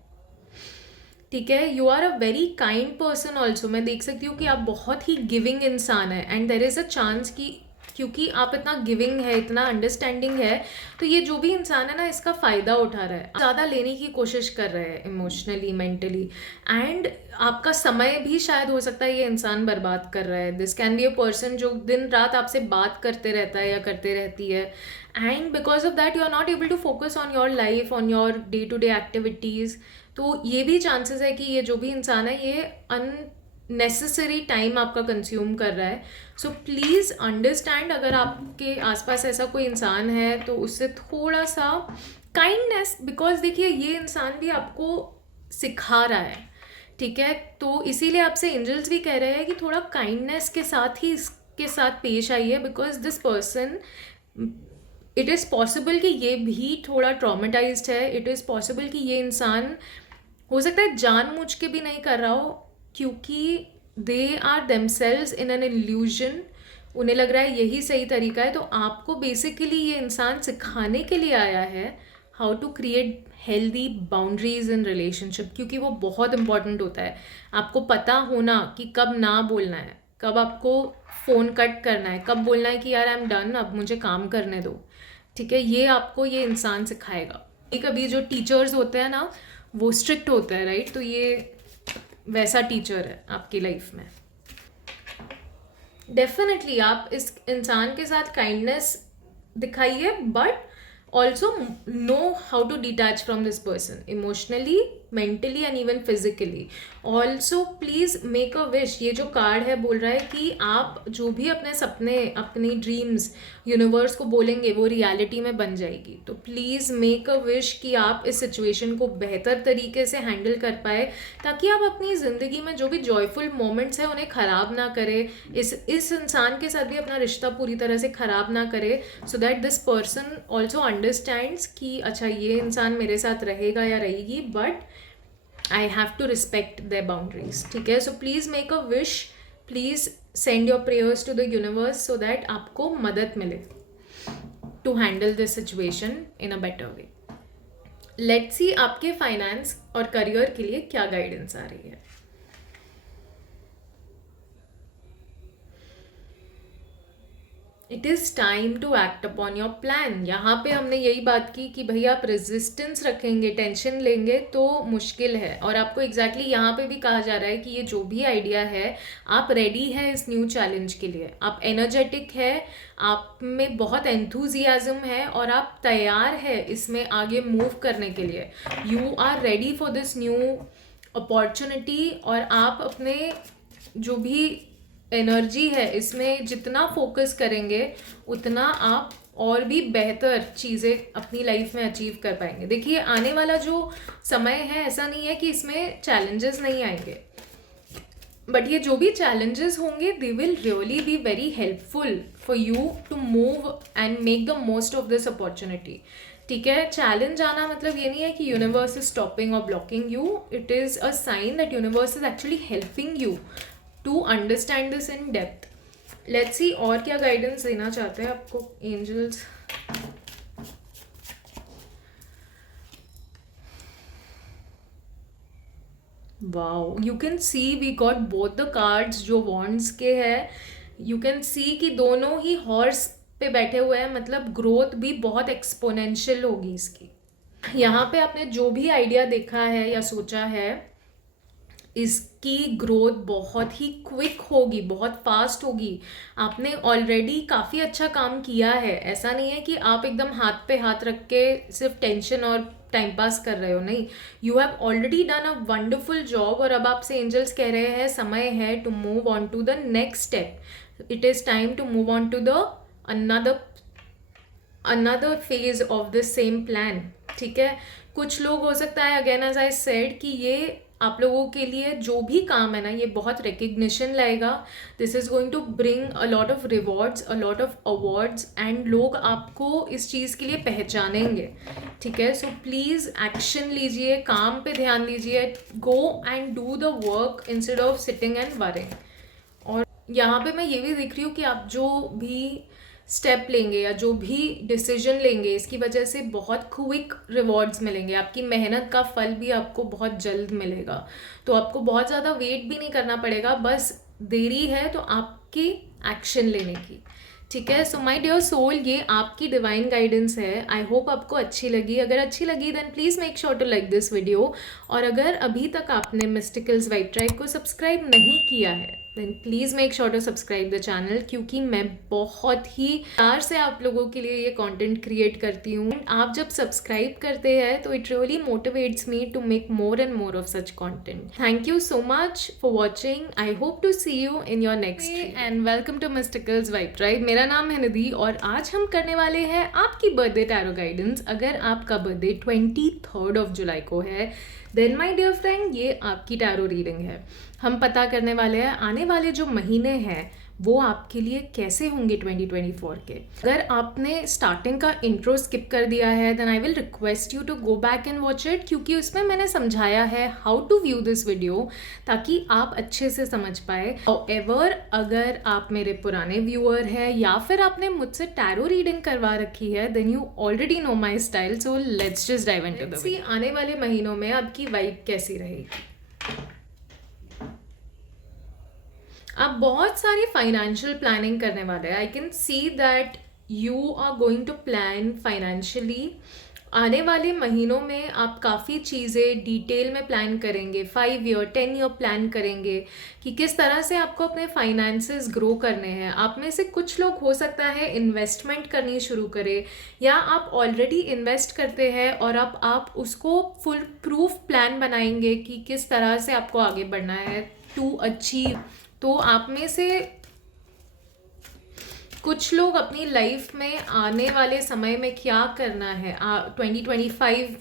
ठीक है, you are a very kind person also. मैं देख सकती हूँ कि आप बहुत ही गिविंग इंसान है, and there is a chance कि क्योंकि आप इतना गिविंग है, इतना अंडरस्टैंडिंग है, तो ये जो भी इंसान है ना इसका फ़ायदा उठा रहा है, ज़्यादा लेने की कोशिश कर रहे हैं इमोशनली, मेंटली, एंड आपका समय भी शायद हो सकता है ये इंसान बर्बाद कर रहा है। This can be a person जो दिन रात आपसे बात करते रहता है या करते रहती है, and because of that you are not able to focus on your life, on your day to day activities. तो ये भी चांसेस है कि ये जो भी इंसान है ये नेसेसरी टाइम आपका कंज्यूम कर रहा है। सो प्लीज़ अंडरस्टैंड, अगर आपके आसपास ऐसा कोई इंसान है तो उससे थोड़ा सा काइंडनेस, बिकॉज देखिए ये इंसान भी आपको सिखा रहा है, ठीक है। तो इसीलिए आपसे एंजल्स भी कह रहे हैं कि थोड़ा काइंडनेस के साथ ही इसके साथ पेश आइए, because this person, it is possible कि ये भी थोड़ा ट्रॉमेटाइज्ड है। इट इज़ पॉसिबल कि ये इंसान हो सकता है जानबूझ के भी नहीं कर रहा हो, क्योंकि they are themselves in an illusion. उन्हें लग रहा है यही सही तरीका है। तो आपको बेसिकली ये इंसान सिखाने के लिए आया है how to create healthy boundaries in relationship, क्योंकि वो बहुत इंपॉर्टेंट होता है। आपको पता होना कि कब ना बोलना है, कब आपको फ़ोन कट करना है, कब बोलना है कि यार आई एम डन, अब मुझे काम करने दो, ठीक है। ये आपको ये इंसान सिखाएगा। कभी जो टीचर्स होते हैं ना वो स्ट्रिक्ट होता है, राइट, तो ये वैसा टीचर है आपकी लाइफ में। डेफिनेटली आप इस इंसान के साथ काइंडनेस दिखाइए, but also know how to detach from this person emotionally, mentally and even physically. Also please make a wish. ये जो कार्ड है बोल रहा है कि आप जो भी अपने सपने, अपनी ड्रीम्स यूनिवर्स को बोलेंगे वो रियलिटी में बन जाएगी। तो प्लीज़ मेक अ विश कि आप इस सिचुएशन को बेहतर तरीके से हैंडल कर पाए, ताकि आप अपनी ज़िंदगी में जो भी जॉयफुल मोमेंट्स हैं उन्हें ख़राब ना करें, इस इंसान के साथ भी अपना रिश्ता पूरी तरह से ख़राब ना करे, so that this person also understands कि अच्छा ये इंसान मेरे साथ रहेगा या रहेगी, but I have to respect their boundaries, ठीक है। So please make a wish, please send your prayers to the universe so that आपको मदद मिले to handle this situation in a better way. Let's see आपके finance और career के लिए क्या गाइडेंस आ रही है। It is time to act upon your plan. यहाँ पे हमने यही बात की कि भैया आप रेजिस्टेंस रखेंगे, टेंशन लेंगे तो मुश्किल है, और आपको एग्जैक्टली यहाँ पे भी कहा जा रहा है कि ये जो भी आइडिया है आप रेडी है इस न्यू चैलेंज के लिए, आप एनर्जेटिक है, आप में बहुत एंथुजियाज्म है और आप तैयार है इसमें आगे मूव करने के लिए। You are ready for this new opportunity, और आप अपने जो भी एनर्जी है इसमें जितना फोकस करेंगे उतना आप और भी बेहतर चीज़ें अपनी लाइफ में अचीव कर पाएंगे। देखिए आने वाला जो समय है ऐसा नहीं है कि इसमें चैलेंजेस नहीं आएंगे, बट ये जो भी चैलेंजेस होंगे they will really be very helpful for you to move and make the most of this opportunity, ठीक है। चैलेंज आना मतलब ये नहीं है कि यूनिवर्स इज स्टॉपिंग और blocking you, it is a sign that universe is actually helping you to understand this in depth. Let's see और क्या गाइडेंस देना चाहते हैं आपको angels. Wow, you can see we got both the cards जो wands के हैं। You can see कि दोनों ही हॉर्स पे बैठे हुए हैं, मतलब ग्रोथ भी बहुत एक्सपोनेंशियल होगी इसकी। यहाँ पे आपने जो भी आइडिया देखा है या सोचा है इसकी ग्रोथ बहुत ही क्विक होगी, बहुत फास्ट होगी। आपने ऑलरेडी काफ़ी अच्छा काम किया है, ऐसा नहीं है कि आप एकदम हाथ पे हाथ रख के सिर्फ टेंशन और टाइम पास कर रहे हो, नहीं। You have already done a wonderful job, और अब आपसे एंजल्स कह रहे हैं समय है to move on to the next step. It is time to move on to the another phase of this same plan, ठीक है। कुछ लोग हो सकता है अगेन एज आई सेड कि ये आप लोगों के लिए जो भी काम है ना ये बहुत रिकग्निशन लाएगा। This is going to bring a lot of rewards, a lot of awards, and लोग आपको इस चीज़ के लिए पहचानेंगे, ठीक है। सो प्लीज़ एक्शन लीजिए, काम पे ध्यान दीजिए, go and do the work instead of sitting and worrying. और यहाँ पे मैं ये भी देख रही हूँ कि आप जो भी स्टेप लेंगे या जो भी डिसीजन लेंगे इसकी वजह से बहुत क्विक रिवॉर्ड्स मिलेंगे, आपकी मेहनत का फल भी आपको बहुत जल्द मिलेगा। तो आपको बहुत ज़्यादा वेट भी नहीं करना पड़ेगा, बस देरी है तो आपकी एक्शन लेने की, ठीक है। सो माय डियर सोल, ये आपकी डिवाइन गाइडेंस है। आई होप आपको अच्छी लगी। अगर अच्छी लगी then please make sure to like this video. और अगर अभी तक आपने मिस्टिकल्स वाइब ट्राइब को सब्सक्राइब नहीं किया है then please make sure to subscribe the channel, क्योंकि मैं बहुत ही प्यार से आप लोगों के लिए ये कंटेंट क्रिएट करती हूँ। आप जब सब्सक्राइब करते हैं तो it really motivates me to make more and more of such content. Thank you so much for watching. I hope to see you in your next and welcome to मिस्टिकल्स vibe tribe. मेरा नाम है निधि और आज हम करने वाले हैं आपकी बर्थडे टैरो गाइडेंस। अगर आपका बर्थडे 23 जुलाई को है देन माय डियर फ्रेंड, ये आपकी टैरो रीडिंग है। हम पता करने वाले हैं आने वाले जो महीने हैं वो आपके लिए कैसे होंगे 2024 के। अगर आपने स्टार्टिंग का इंट्रो स्किप कर दिया है then I will request you to go back and watch it, क्योंकि उसमें मैंने समझाया है how to view this video ताकि आप अच्छे से समझ पाए। However, अगर आप मेरे पुराने व्यूअर हैं या फिर आपने मुझसे टैरो रीडिंग करवा रखी है then you already know my style. So let's just dive into the video. आने वाले महीनों में आपकी वाइब कैसी रहेगी। आप बहुत सारी फाइनेंशियल प्लानिंग करने वाले हैं। I can see that you are going to plan financially. आने वाले महीनों में आप काफ़ी चीज़ें डिटेल में प्लान करेंगे। 5 ईयर 10 ईयर प्लान करेंगे कि किस तरह से आपको अपने फाइनेंसेस ग्रो करने हैं। आप में से कुछ लोग हो सकता है इन्वेस्टमेंट करनी शुरू करें, या आप ऑलरेडी इन्वेस्ट करते हैं और आप उसको फुल प्रूफ प्लान बनाएंगे कि किस तरह से आपको आगे बढ़ना है टू अचीव। तो आप में से कुछ लोग अपनी लाइफ में आने वाले समय में क्या करना है 2025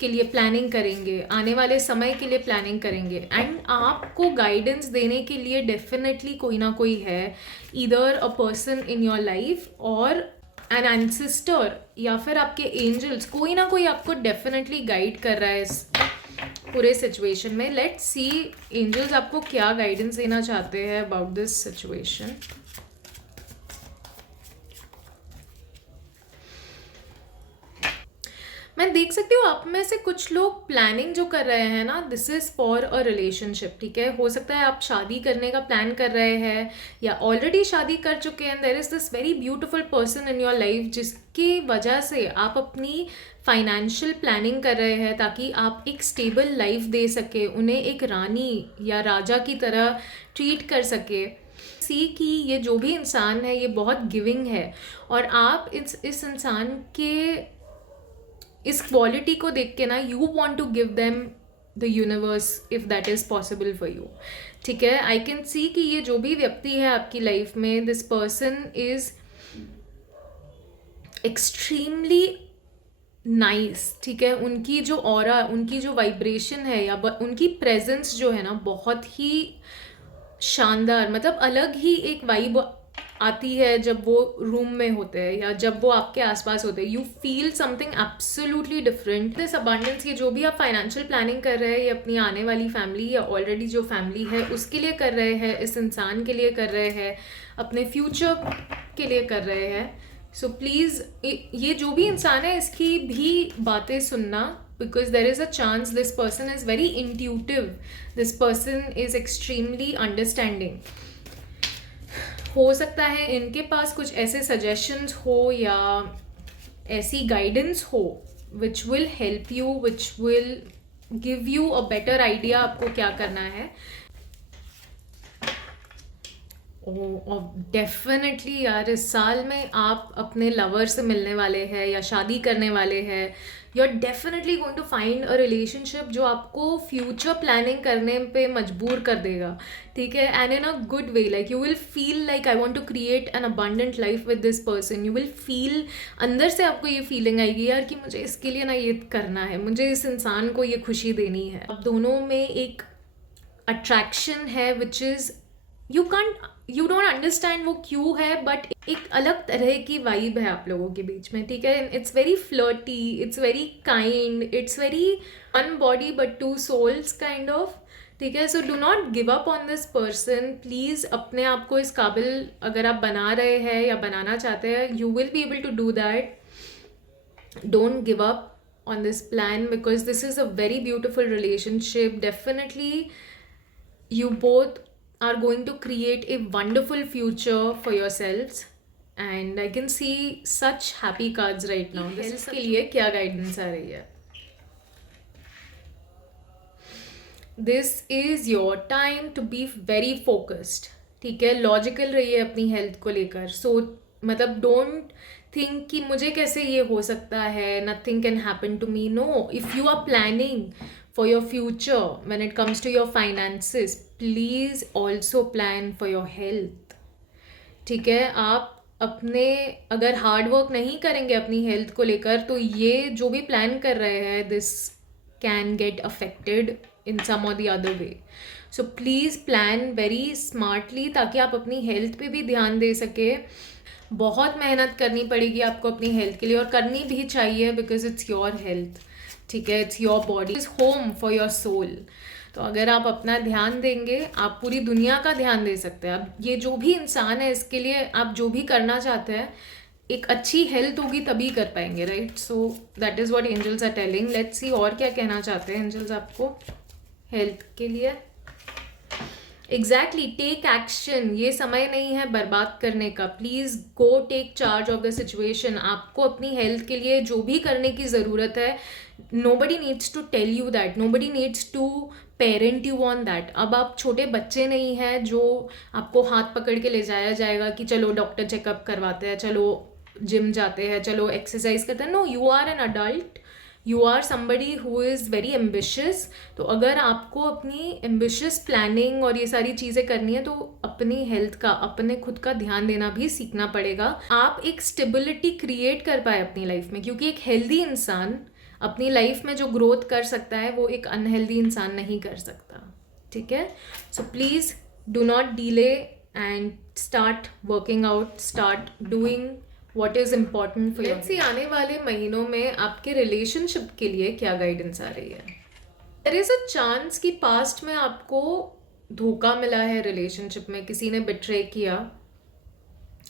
के लिए प्लानिंग करेंगे, आने वाले समय के लिए प्लानिंग करेंगे। एंड आपको गाइडेंस देने के लिए डेफिनेटली कोई ना कोई है, either a person in your life और एन एंसेस्टर या फिर आपके एंजल्स। कोई ना कोई आपको डेफिनेटली गाइड कर रहा है इस पूरे सिचुएशन में। लेट्स सी एंजल्स आपको क्या गाइडेंस देना चाहते हैं अबाउट दिस सिचुएशन। मैं देख सकती हूँ आप में से कुछ लोग प्लानिंग जो कर रहे हैं ना, this is for a relationship. ठीक है, हो सकता है आप शादी करने का प्लान कर रहे हैं या ऑलरेडी शादी कर चुके हैं। There is this very beautiful person in your life जिसकी वजह से आप अपनी फाइनेंशियल प्लानिंग कर रहे हैं ताकि आप एक स्टेबल लाइफ दे सके, उन्हें एक रानी या राजा की तरह ट्रीट कर सके। सी कि ये जो भी इंसान है ये बहुत गिविंग है और आप इस इंसान के इस क्वालिटी को देख के ना you want to give them the universe if that is possible for you. ठीक है, आई कैन सी कि ये जो भी व्यक्ति है आपकी लाइफ में, this person is extremely nice. ठीक है, उनकी जो ऑरा, उनकी जो वाइब्रेशन है या उनकी प्रेजेंस जो है ना बहुत ही शानदार, मतलब अलग ही एक वाइब आती है जब वो रूम में होते हैं या जब वो आपके आसपास होते हैं। You feel something absolutely different. This abundance, ये जो भी आप फाइनेंशियल प्लानिंग कर रहे हैं ये अपनी आने वाली फैमिली या ऑलरेडी जो फैमिली है उसके लिए कर रहे हैं, इस इंसान के लिए कर रहे हैं, अपने फ्यूचर के लिए कर रहे हैं। सो प्लीज़ ये जो भी इंसान है इसकी भी बातें सुनना, because there is a chance this person is very intuitive, this person is extremely understanding। हो सकता है इनके पास कुछ ऐसे सजेशंस हो या ऐसी गाइडेंस हो which will help you, which will give you a better idea आपको क्या करना है। और डेफिनेटली यार इस साल में आप अपने लवर से मिलने वाले हैं या शादी करने वाले हैं। You are definitely going to find a relationship जो आपको फ्यूचर प्लानिंग करने पे मजबूर कर देगा। ठीक है, and in a good way, like you will feel like I want to create an abundant life with this person. You will feel, अंदर से आपको ये फीलिंग आएगी यार कि मुझे इसके लिए ना ये करना है, मुझे इस इंसान को ये खुशी देनी है। अब दोनों में एक अट्रैक्शन है which is you don't understand वो क्यों है, बट एक अलग तरह की वाइब है आप लोगों के बीच में। ठीक है, it's very flirty, it's very kind, it's very one body but two souls kind of. ठीक है, so do not give up on this person. Please अपने आप को इस काबिल अगर आप बना रहे हैं या बनाना चाहते हैं, you will be able to do that. Don't give up on this plan because this is a very beautiful relationship. Definitely you both are going to create a wonderful future for yourselves. And I can see such happy cards right now. This इसके लिए क्या guidance आ रही है? This is your time to be very focused. ठीक है, logical रहिए अपनी हेल्थ को लेकर. सो मतलब डोंट थिंक कि मुझे कैसे ये हो सकता है, nothing can happen to me. No, if you are planning for your future when it comes to your finances, please also plan for your health. ठीक है, आप अपने अगर हार्ड वर्क नहीं करेंगे अपनी हेल्थ को लेकर, तो ये जो भी प्लान कर रहे हैं, this can get affected in some और the other way. So please plan very smartly, ताकि आप अपनी हेल्थ पे भी ध्यान दे सके. बहुत मेहनत करनी पड़ेगी आपको अपनी हेल्थ के लिए, और करनी भी चाहिए, बिकॉज इट्स योर हेल्थ. ठीक है, it's your body is home for your soul. तो अगर आप अपना ध्यान देंगे, आप पूरी दुनिया का ध्यान दे सकते हैं. अब ये जो भी इंसान है, इसके लिए आप जो भी करना चाहते हैं, एक अच्छी हेल्थ होगी तभी कर पाएंगे, right? So that is what angels are telling. Let's see और क्या कहना चाहते हैं एंजल्स आपको हेल्थ के लिए. Exactly, take action. ये समय नहीं है बर्बाद करने का. Please go take charge of the situation. आपको अपनी हेल्थ के लिए जो भी करने की ज़रूरत है, nobody needs to tell you that, nobody needs to parent you on that. अब आप छोटे बच्चे नहीं हैं जो आपको हाथ पकड़ के ले जाया जाएगा कि चलो डॉक्टर चेकअप करवाते हैं, चलो जिम जाते हैं, चलो एक्सरसाइज करते हैं. No, you are an adult, you are somebody who is very ambitious. तो अगर आपको अपनी एम्बिशियस प्लानिंग और ये सारी चीज़ें करनी है, तो अपनी हेल्थ का, अपने खुद का ध्यान देना भी सीखना पड़ेगा. आप एक स्टेबिलिटी क्रिएट कर पाए अपनी लाइफ में, क्योंकि एक हेल्दी इंसान अपनी लाइफ में जो ग्रोथ कर सकता है, वो एक अनहेल्दी इंसान नहीं कर सकता. ठीक है, so please do not delay and start working out, start doing what is important for you. Let's see आने वाले महीनों में आपके रिलेशनशिप के लिए क्या गाइडेंस आ रही है. देयर इज अ चांस कि पास्ट में आपको धोखा मिला है रिलेशनशिप में, किसी ने बिट्रे किया,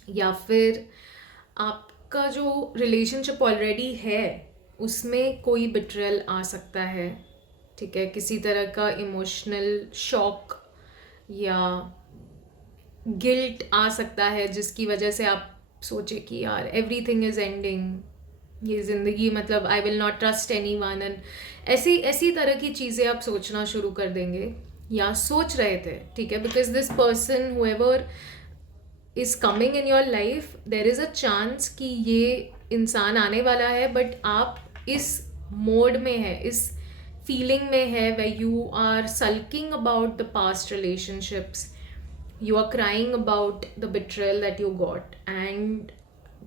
या फिर आपका जो रिलेशनशिप ऑलरेडी है उसमें कोई बिट्रेल आ सकता है. ठीक है, किसी तरह का इमोशनल शॉक या गिल्ट आ सकता है, जिसकी वजह से आप सोचे कि यार एवरीथिंग इज़ एंडिंग, ये ज़िंदगी, मतलब आई will not trust any one, and ऐसी तरह की चीज़ें आप सोचना शुरू कर देंगे या सोच रहे थे. ठीक है, because this person whoever is coming in your life, there is a chance कि ये इंसान आने वाला है, बट आप इस मोड में है, इस फीलिंग में है, way you are sulking about the past relationships, you are crying about the betrayal that you got. And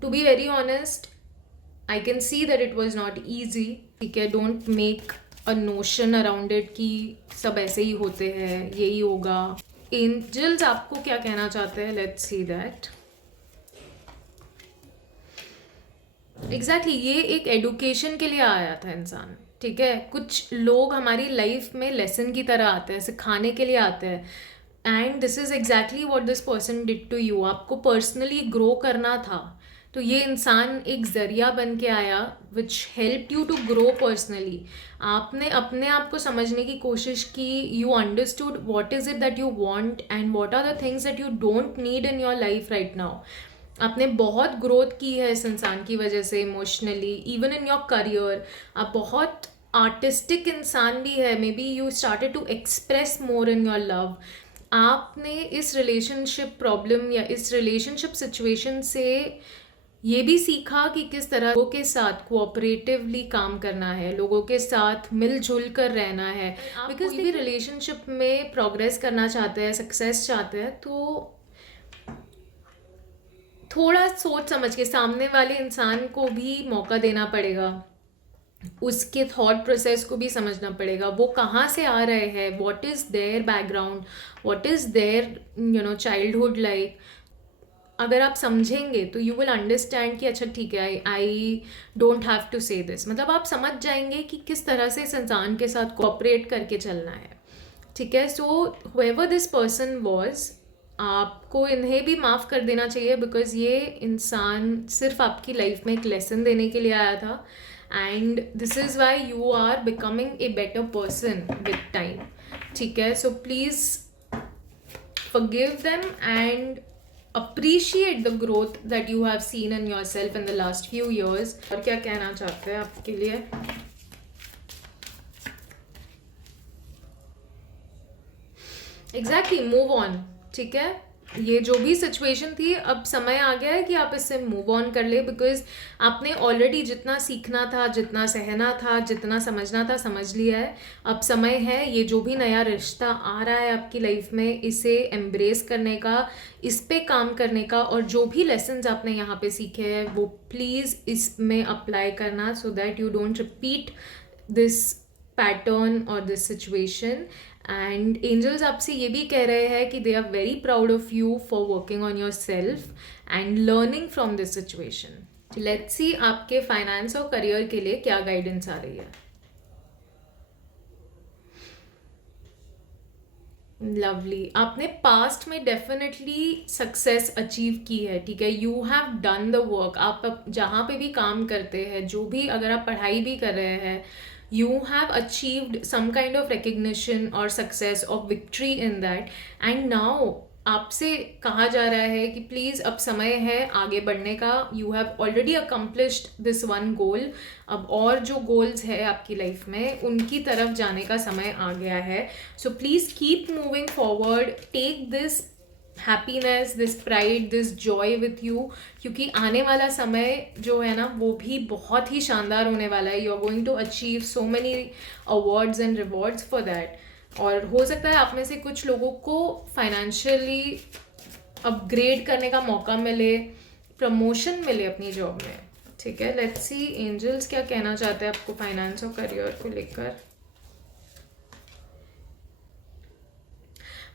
to be very honest, I can see that it was not easy. ठीक है, don't make a notion around it कि सब ऐसे ही होते हैं, यही होगा. Angels आपको क्या कहना चाहते हैं, let's see that. एग्जैक्टली, ये एक एडुकेशन के लिए आया था इंसान. ठीक है, कुछ लोग हमारी लाइफ में लेसन की तरह आते हैं, सिखाने के लिए आते हैं. And this is exactly what this person did to you. आपको पर्सनली ग्रो करना था, तो ये इंसान एक ज़रिया बन के आया which help you to grow personally. आपने अपने आप को समझने की कोशिश की. You understood what is it that you want and what are the things that you don't need in your life right now. आपने बहुत ग्रोथ की है इस इंसान की वजह से, emotionally, even in your career. आप बहुत आर्टिस्टिक इंसान भी है. Maybe you started to express more in your love. आपने इस रिलेशनशिप प्रॉब्लम या इस रिलेशनशिप सिचुएशन से ये भी सीखा कि किस तरह लोगों के साथ कोऑपरेटिवली काम करना है, लोगों के साथ मिलजुल कर रहना है. बिकॉज कोई भी रिलेशनशिप में प्रोग्रेस करना चाहते हैं, सक्सेस चाहते हैं, तो थोड़ा सोच समझ के सामने वाले इंसान को भी मौका देना पड़ेगा, उसके थॉट प्रोसेस को भी समझना पड़ेगा. वो कहाँ से आ रहे हैं, what is there background, what is there childhood like. अगर आप समझेंगे तो यू विल अंडरस्टैंड कि अच्छा ठीक है, आई डोंट हैव टू से दिस. मतलब आप समझ जाएंगे कि किस तरह से इस इंसान के साथ कोऑपरेट करके चलना है. ठीक है, सो हुएवर दिस पर्सन वॉज, आपको इन्हें भी माफ़ कर देना चाहिए, बिकॉज ये इंसान सिर्फ आपकी लाइफ में एक लेसन देने के लिए आया था. And this is why you are becoming a better person with time. ठीक है, so please forgive them and appreciate the growth that you have seen in yourself in the last few years. और क्या कहना चाहते हैं आपके लिए? Exactly, move on. ठीक है, ये जो भी सिचुएशन थी, अब समय आ गया है कि आप इससे मूव ऑन कर ले, बिकॉज आपने ऑलरेडी जितना सीखना था, जितना सहना था, जितना समझना था, समझ लिया है. अब समय है ये जो भी नया रिश्ता आ रहा है आपकी लाइफ में, इसे एम्ब्रेस करने का, इस पे काम करने का, और जो भी लेसन्स आपने यहाँ पे सीखे हैं वो प्लीज़ इसमें अप्लाई करना, so that you don't repeat this pattern और दिस सिचुएशन. एंड एंजल्स आपसे ये भी कह रहे हैं कि they are very proud of you for working on yourself and learning from this situation. Let's see आपके फाइनेंस और करियर के लिए क्या गाइडेंस आ रही है. लवली, आपने पास्ट में डेफिनेटली सक्सेस अचीव की है. ठीक है, you have done the work. आप जहाँ पे भी काम करते हैं, जो भी, अगर आप पढ़ाई भी कर रहे हैं, you have achieved some kind of recognition or success or victory in that, and now आपसे कहा जा रहा है कि प्लीज़ अब समय है आगे बढ़ने का. You have already accomplished this one goal. अब और जो गोल्स है आपकी लाइफ में, उनकी तरफ जाने का समय आ गया है. So please keep moving forward. Take this happiness, this pride, this joy with you, क्योंकि आने वाला समय जो है ना, वो भी बहुत ही शानदार होने वाला है. You are going to achieve so many awards and rewards for that. और हो सकता है आप में से कुछ लोगों को फाइनेंशियली अपग्रेड करने का मौका मिले, प्रमोशन मिले अपनी जॉब में. ठीक है, लेट्स सी एंजल्स क्या कहना चाहते हैं आपको फाइनेंस और करियर को लेकर.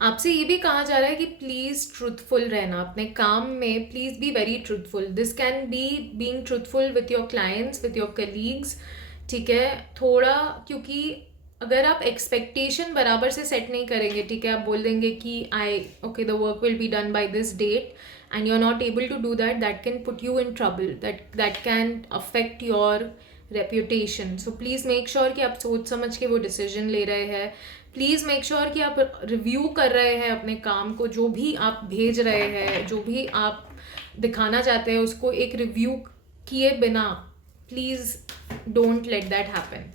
आपसे ये भी कहा जा रहा है कि प्लीज़ ट्रूथफुल रहना अपने काम में. Please be very truthful. This can B being truthful with your clients, with your colleagues. ठीक है, थोड़ा, क्योंकि अगर आप एक्सपेक्टेशन बराबर से सेट नहीं करेंगे, ठीक है, आप बोल देंगे कि okay the work will be done by this date and you are not able to do that, that can put you in trouble, that can affect your reputation. So please make sure कि आप सोच समझ के वो decision ले रहे हैं. Please make sure कि आप रिव्यू कर रहे हैं अपने काम को. जो भी आप भेज रहे हैं, जो भी आप दिखाना चाहते हैं, उसको एक रिव्यू किए बिना please don't let that happen.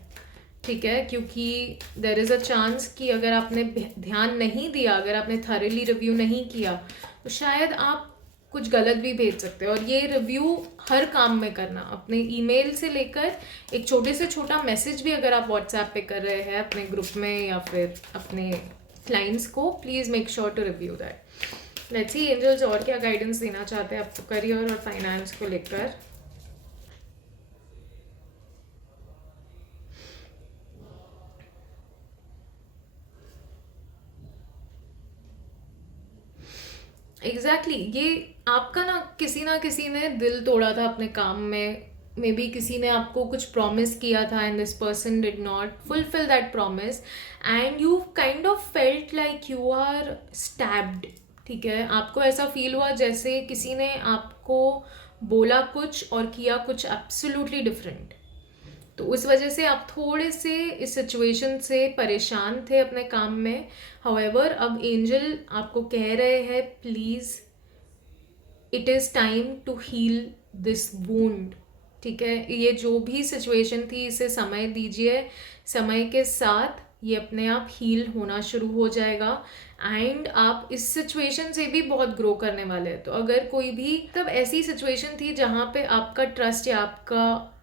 ठीक है, क्योंकि देर इज़ अ चांस कि अगर आपने ध्यान नहीं दिया, अगर आपने थॉरली रिव्यू नहीं किया, तो शायद आप कुछ गलत भी भेज सकते हैं. और ये रिव्यू हर काम में करना, अपने ईमेल से लेकर एक छोटे से छोटा मैसेज भी अगर आप व्हाट्सएप पे कर रहे हैं अपने ग्रुप में या फिर अपने क्लाइंट्स को, please make sure to review that. Let's see angels और क्या गाइडेंस देना चाहते हैं आपको करियर और फाइनेंस को लेकर. एग्जैक्टली ये आपका ना किसी ने दिल तोड़ा था अपने काम में. मे बी किसी ने आपको कुछ प्रॉमिस किया था and this person did not fulfil that promise and you kind of felt like you are stabbed. ठीक है, आपको ऐसा फील हुआ जैसे किसी ने आपको बोला कुछ और किया कुछ एब्सोल्युटली डिफरेंट. तो उस वजह से आप थोड़े से इस सिचुएशन से परेशान थे अपने काम में. हाउएवर अब एंजल आपको कह रहे हैं please it is time to heal this wound. ठीक है, ये जो भी सिचुएशन थी इसे समय दीजिए. समय के साथ ये अपने आप हील होना शुरू हो जाएगा एंड आप इस सिचुएशन से भी बहुत ग्रो करने वाले हैं. तो अगर कोई भी तब ऐसी सिचुएशन थी जहाँ पे आपका ट्रस्ट या आपका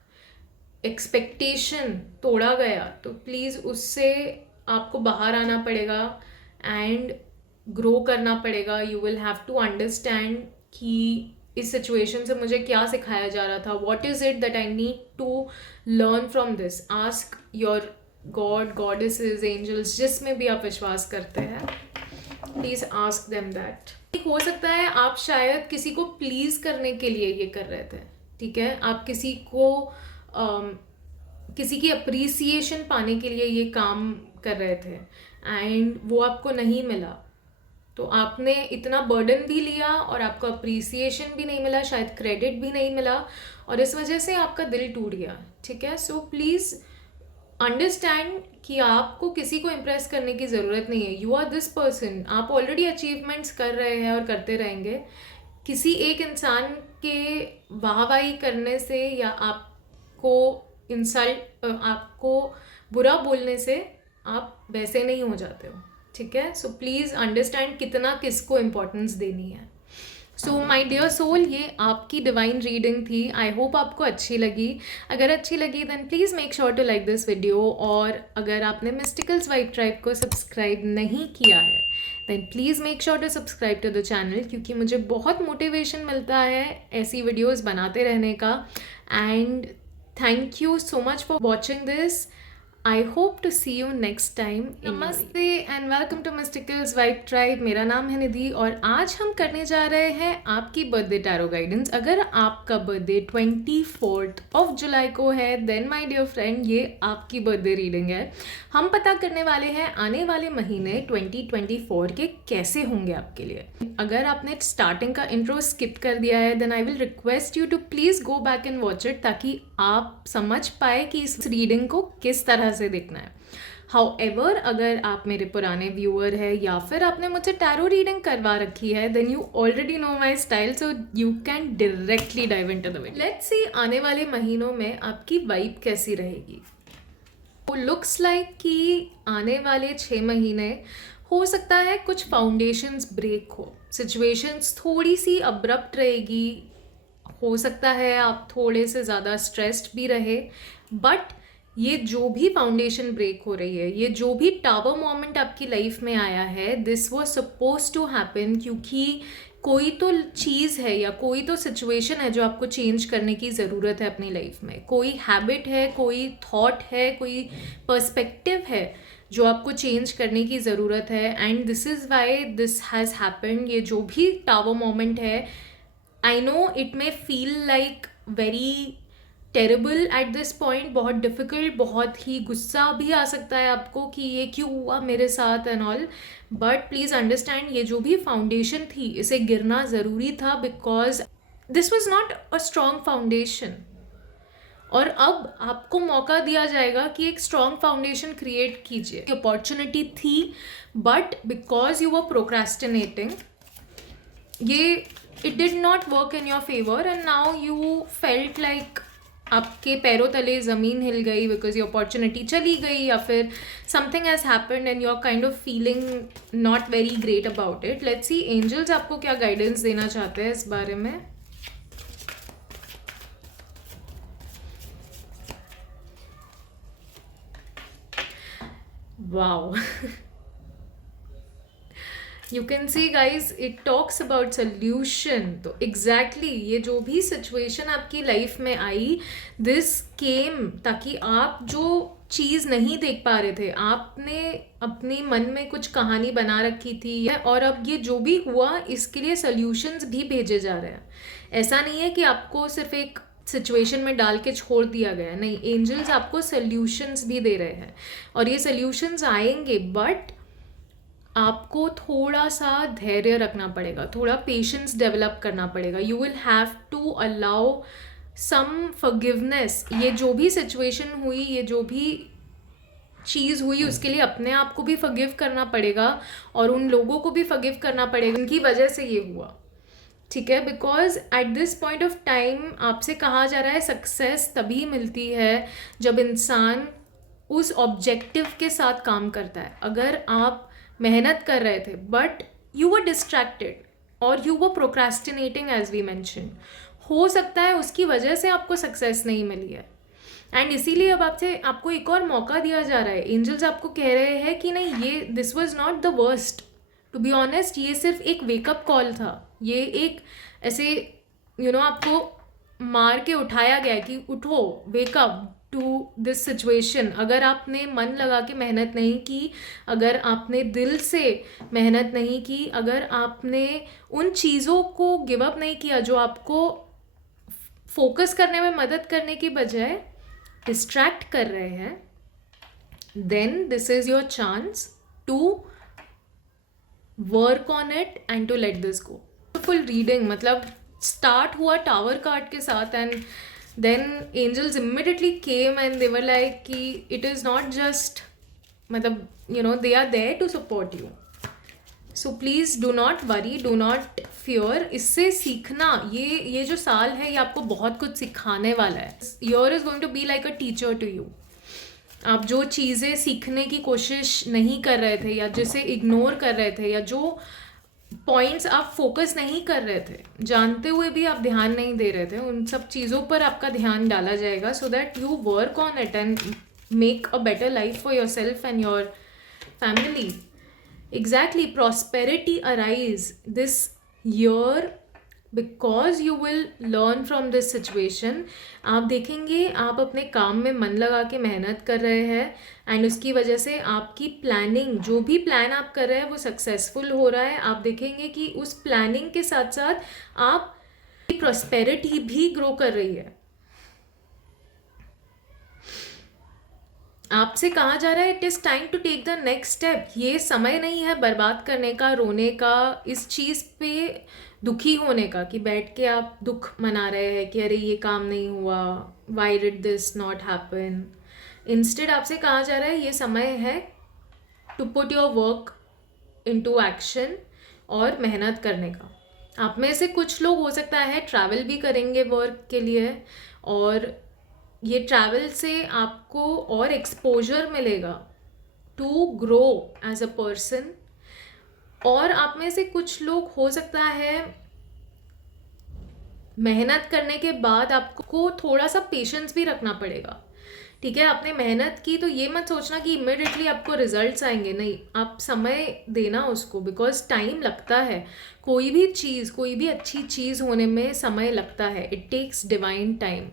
एक्सपेक्टेशन तोड़ा गया, तो प्लीज़ उससे आपको बाहर आना पड़ेगा एंड ग्रो करना पड़ेगा. You will have to understand कि इस सिचुएशन से मुझे क्या सिखाया जा रहा था. What is it that I need to learn from this. Ask your god, goddesses, angels, जिसमें भी आप विश्वास करते हैं, प्लीज़ आस्क देम दैट. हो सकता है आप शायद किसी को प्लीज़ करने के लिए ये कर रहे थे. ठीक है, आप किसी को किसी की अप्रिसिएशन पाने के लिए ये काम कर रहे थे एंड वो आपको नहीं मिला. तो आपने इतना बर्डन भी लिया और आपको अप्रिसिएशन भी नहीं मिला, शायद क्रेडिट भी नहीं मिला, और इस वजह से आपका दिल टूट गया. ठीक है, सो प्लीज़ अंडरस्टैंड कि आपको किसी को इम्प्रेस करने की ज़रूरत नहीं है. You are this person. आप ऑलरेडी अचीवमेंट्स कर रहे हैं और करते रहेंगे. किसी एक इंसान के वाहवाही करने से या आपको आपको बुरा बोलने से आप वैसे नहीं हो जाते हो, ठीक है? सो प्लीज़ अंडरस्टैंड कितना किसको इम्पोर्टेंस देनी है। सो माई डियर सोल, ये आपकी डिवाइन रीडिंग थी। आई होप आपको अच्छी लगी। अगर अच्छी लगी then please make sure to like this video, और अगर आपने मिस्टिकल्स वाइब ट्राइब को सब्सक्राइब नहीं किया है then please make sure to subscribe to the channel, क्योंकि मुझे बहुत मोटिवेशन मिलता है ऐसी वीडियोज़ बनाते रहने का। And thank you so much for watching this. I hope to see you next time. नमस्ते and welcome to मिस्टिकल्स vibe tribe. मेरा नाम है निधि और आज हम करने जा रहे हैं आपकी बर्थडे टैरो गाइडेंस। अगर आपका बर्थडे 24 जुलाई को है देन माय डियर फ्रेंड ये आपकी बर्थडे रीडिंग है। हम पता करने वाले हैं आने वाले महीने 2024 के कैसे होंगे आपके लिए। अगर आपने स्टार्टिंग का इंट्रो स्किप कर दिया है then I will request you to please go back and watch it, ताकि आप समझ पाए कि इस रीडिंग को किस तरह से देखना है। However, अगर आप मेरे पुराने व्यूअर हैं या फिर आपने मुझसे टैरो रीडिंग करवा रखी है then you already know my style, so you can directly dive into the video. Let's see आने वाले महीनों में आपकी वाइब कैसी रहेगी। तो लुक्स लाइक कि आने वाले 6 महीने हो सकता है कुछ फाउंडेशंस ब्रेक हो, सिचुएशंस थोड़ी सी अब्रप्ट रहेगी, हो सकता है आप थोड़े से ज़्यादा स्ट्रेस्ड भी रहे, बट ये जो भी फाउंडेशन ब्रेक हो रही है, ये जो भी टावर मोमेंट आपकी लाइफ में आया है, this was suppose to happen, क्योंकि कोई तो चीज़ है या कोई तो सिचुएशन है जो आपको चेंज करने की ज़रूरत है अपनी लाइफ में। कोई हैबिट है, कोई थॉट है, कोई पर्सपेक्टिव है जो आपको चेंज करने की ज़रूरत है। And this is why this has happen. ये जो भी टावर मोमेंट है, I know it may feel like very terrible at this point, बहुत डिफ़िकल्ट, बहुत ही गुस्सा भी आ सकता है आपको कि ये क्यों हुआ मेरे साथ and all, but please understand ये जो भी फाउंडेशन थी इसे गिरना ज़रूरी था, because this was not a strong foundation. और अब आपको मौका दिया जाएगा कि एक स्ट्रॉन्ग फाउंडेशन क्रिएट कीजिए। अपॉर्चुनिटी थी but because you were procrastinating ये it did not work in your favour and now you felt like आपके पैरों तले ज़मीन हिल गई बिकॉज ये अपॉर्चुनिटी चली गई, या फिर something has happened and you are kind of feeling not very great about it. Let's see angels आपको क्या गाइडेंस देना चाहते हैं इस बारे में। Wow, you can see guys it talks about solution. तो एग्जैक्टली ये जो भी सिचुएशन आपकी लाइफ में आई, दिस केम ताकि आप जो चीज़ नहीं देख पा रहे थे, आपने अपने मन में कुछ कहानी बना रखी थी, और अब ये जो भी हुआ इसके लिए सोल्यूशंस भी भेजे जा रहे हैं। ऐसा नहीं है कि आपको सिर्फ एक सिचुएशन में डाल के छोड़ दिया गया, नहीं, एंजल्स आपको सोल्यूशंस भी दे रहे हैं और ये सोल्यूशंस आएंगे, बट आपको थोड़ा सा धैर्य रखना पड़ेगा, थोड़ा पेशेंस डेवलप करना पड़ेगा। You will have to allow some forgiveness. ये जो भी सिचुएशन हुई, ये जो भी चीज़ हुई, उसके लिए अपने आप को भी फॉरगिव करना पड़ेगा और उन लोगों को भी फॉरगिव करना पड़ेगा उनकी वजह से ये हुआ, ठीक है? Because at this point of time आपसे कहा जा रहा है सक्सेस तभी मिलती है जब इंसान उस ऑब्जेक्टिव के साथ काम करता है। अगर आप मेहनत कर रहे थे बट यू वर डिस्ट्रैक्टेड और you were procrastinating as we mention, हो सकता है उसकी वजह से आपको सक्सेस नहीं मिली है। एंड इसीलिए अब आपको एक और मौका दिया जा रहा है। एंजल्स आपको कह रहे हैं कि नहीं, ये this was not the worst, to be honest ये सिर्फ एक वेकअप कॉल था। ये एक ऐसे आपको मार के उठाया गया कि उठो, वेकअप टू दिस सिचुएशन। अगर आपने मन लगा के मेहनत नहीं की, अगर आपने दिल से मेहनत नहीं की, अगर आपने उन चीज़ों को गिव अप नहीं किया जो आपको फोकस करने में मदद करने की बजाय डिस्ट्रैक्ट कर रहे हैं, then this is your chance to work on it and to let this go. Full reading मतलब स्टार्ट हुआ टावर कार्ड के साथ and then angels immediately came and they were like कि it is not just मतलब they are there to support you, so please do not worry, do not fear, इससे सीखना, ये जो साल है ये आपको बहुत कुछ सिखाने वाला है. Year is going to be like a teacher to you. आप जो चीज़ें सीखने की कोशिश नहीं कर रहे थे या जिसे इग्नोर कर रहे थे या जो पॉइंट्स आप फोकस नहीं कर रहे थे, जानते हुए भी आप ध्यान नहीं दे रहे थे, उन सब चीज़ों पर आपका ध्यान डाला जाएगा सो that you work on it and make a better life for yourself and your family. Exactly, prosperity arise this year because you will learn from this situation. आप देखेंगे आप अपने काम में मन लगा के मेहनत कर रहे हैं एंड उसकी वजह से आपकी प्लानिंग, जो भी प्लान आप कर रहे हैं वो सक्सेसफुल हो रहा है. आप देखेंगे कि उस प्लानिंग के साथ साथ आप प्रॉस्पेरिटी भी ग्रो कर रही है. आपसे कहा जा रहा है it is time to take the next step. ये समय नहीं है बर्बाद करने का, रोने का, इस चीज़ पे दुखी होने का कि बैठ के आप दुख मना रहे हैं कि अरे ये काम नहीं हुआ, why did this not happen. Instead आपसे कहा जा रहा है ये समय है to put your work into action और मेहनत करने का. आप में से कुछ लोग हो सकता है ट्रैवल भी करेंगे वर्क के लिए और ये ट्रैवल से आपको और एक्सपोजर मिलेगा to grow as a person. और आप में से कुछ लोग हो सकता है मेहनत करने के बाद आपको थोड़ा सा पेशेंस भी रखना पड़ेगा. ठीक है, आपने मेहनत की तो ये मत सोचना कि इमिडिएटली आपको रिजल्ट्स आएंगे, नहीं, आप समय देना उसको, बिकॉज टाइम लगता है. कोई भी चीज़, कोई भी अच्छी चीज़ होने में समय लगता है. It takes divine time.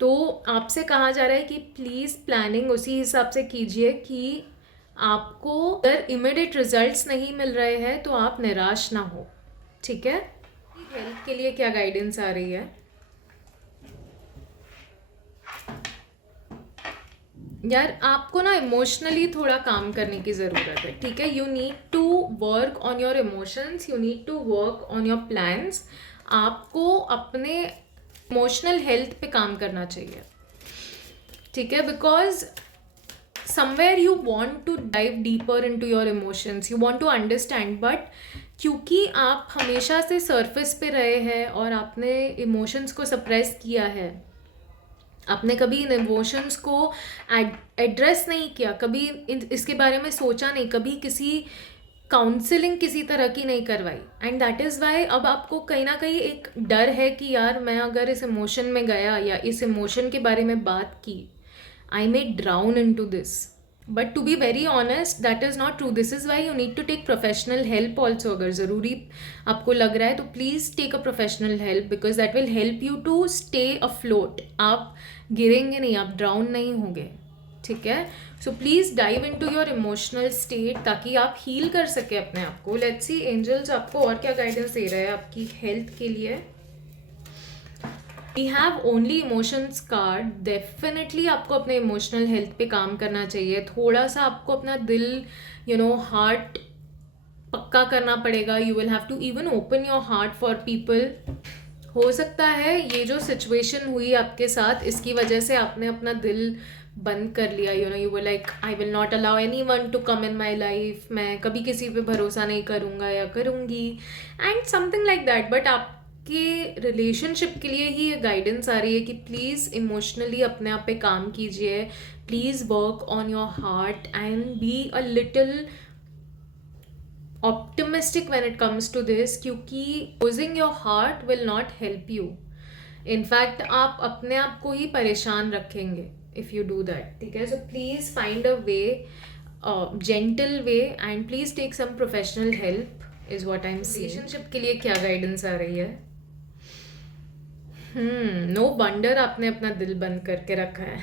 तो आपसे कहा जा रहा है कि प्लीज़ प्लानिंग उसी हिसाब से कीजिए कि आपको अगर इमीडिएट रिजल्ट्स नहीं मिल रहे हैं तो आप निराश ना हो. ठीक है. हेल्थ के लिए क्या गाइडेंस आ रही है यार? आपको ना इमोशनली थोड़ा काम करने की ज़रूरत है. ठीक है, you need to work on your emotions, you need to work on your plans. आपको अपने इमोशनल हेल्थ पे काम करना चाहिए. ठीक है, because somewhere you want to dive deeper into your emotions, you want to understand, but क्योंकि आप हमेशा से सरफेस पे रहे हैं और आपने इमोशंस को सप्रेस किया है, आपने कभी इन इमोशंस को एड्रेस नहीं किया, कभी इसके बारे में सोचा नहीं, कभी किसी काउंसलिंग किसी तरह की नहीं करवाई. एंड दैट इज़ वाई अब आपको कहीं ना कहीं एक डर है कि यार मैं अगर इस इमोशन में गया या इस इमोशन के बारे में बात की, I may drown into this. But to be very honest, that is not true. This is why you need to take professional help also. अगर ज़रूरी आपको लग रहा है तो please take a professional help because that will help you to stay afloat. आप गिरेंगे नहीं, आप drown नहीं होंगे. ठीक है, so please dive into your emotional state ताकि आप heal कर सके अपने आप को. Let's see angels आपको और क्या guidance दे रहे हैं आपकी health के लिए. We have only emotions card. Definitely आपको अपने इमोशनल हेल्थ पे काम करना चाहिए. थोड़ा सा आपको अपना दिल, हार्ट पक्का करना पड़ेगा. You will have to even open your heart for people. हो सकता है ये जो सिचुएशन हुई आपके साथ, इसकी वजह से आपने अपना दिल बंद कर लिया. You were like I will not allow anyone to come in my life. मैं कभी किसी पे भरोसा नहीं करूँगा या करूँगी and something like that. But आप कि रिलेशनशिप के लिए ही ये गाइडेंस आ रही है कि प्लीज़ इमोशनली अपने आप पे काम कीजिए. Please work on your heart and be a little optimistic when it comes to this, क्योंकि closing your heart will not help you. In fact आप अपने आप को ही परेशान रखेंगे इफ़ यू डू दैट. ठीक है, so please find a way, gentle way, and please take some professional help is what I am seeing. Relationship के लिए क्या गाइडेंस आ रही है? नो वंडर आपने अपना दिल बंद करके रखा है.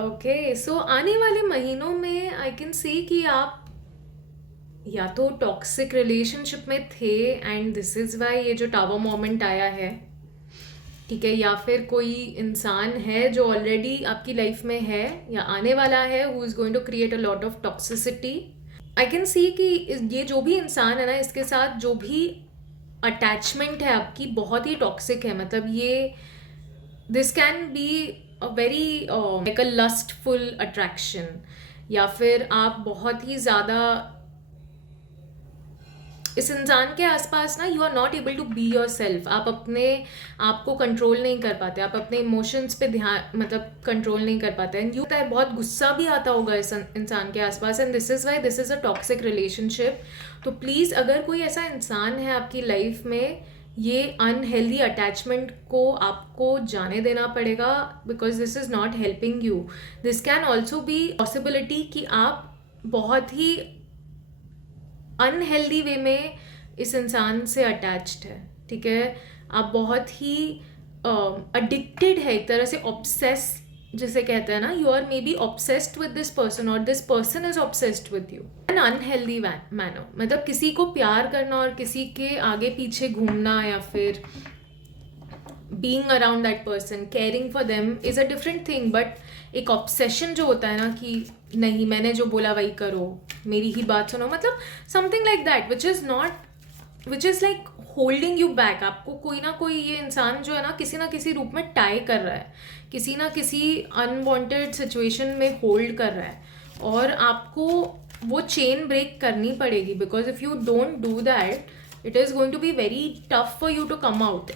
ओके, सो आने वाले महीनों में आई कैन सी कि आप या तो टॉक्सिक रिलेशनशिप में थे एंड दिस इज़ वाई ये जो टावर मोमेंट आया है. ठीक है, या फिर कोई इंसान है जो ऑलरेडी आपकी लाइफ में है या आने वाला है who is going to create a lot of toxicity. I can see कि ये जो भी इंसान है ना, इसके साथ जो भी अटैचमेंट है आपकी बहुत ही टॉक्सिक है. मतलब ये this can be a very like a lustful attraction, या फिर आप बहुत ही ज़्यादा इस इंसान के आसपास ना you are not able to be yourself. आप अपने आप को कंट्रोल नहीं कर पाते, आप अपने इमोशंस पे ध्यान मतलब कंट्रोल नहीं कर पाते. एंड यू बहुत गुस्सा भी आता होगा इस इंसान के आसपास. And this is why this is a toxic relationship. तो प्लीज़ अगर कोई ऐसा इंसान है आपकी लाइफ में, ये अनहेल्दी अटैचमेंट को आपको जाने देना पड़ेगा, because this is not helping you. This can also be possibility कि आप बहुत ही अनहेल्दी वे में इस इंसान से अटैच्ड है. ठीक है, आप बहुत ही अडिक्टेड है, एक तरह से ऑब्सेस जिसे कहते हैं ना, you are maybe obsessed with this person और this person is obsessed with you an unhealthy manner. मतलब किसी को प्यार करना और किसी के आगे पीछे घूमना या फिर being around that person, caring for them is a different thing. But एक ऑब्सेशन जो होता है ना कि नहीं मैंने जो बोला वही करो, मेरी ही बात सुनो, मतलब something like that which is like holding you back. आपको कोई ना कोई ये इंसान जो है ना किसी रूप में टाई कर रहा है, किसी ना किसी अनवांटेड सिचुएशन में होल्ड कर रहा है, और आपको वो चेन ब्रेक करनी पड़ेगी. Because if you don't do that it is going to be very tough for you to come out.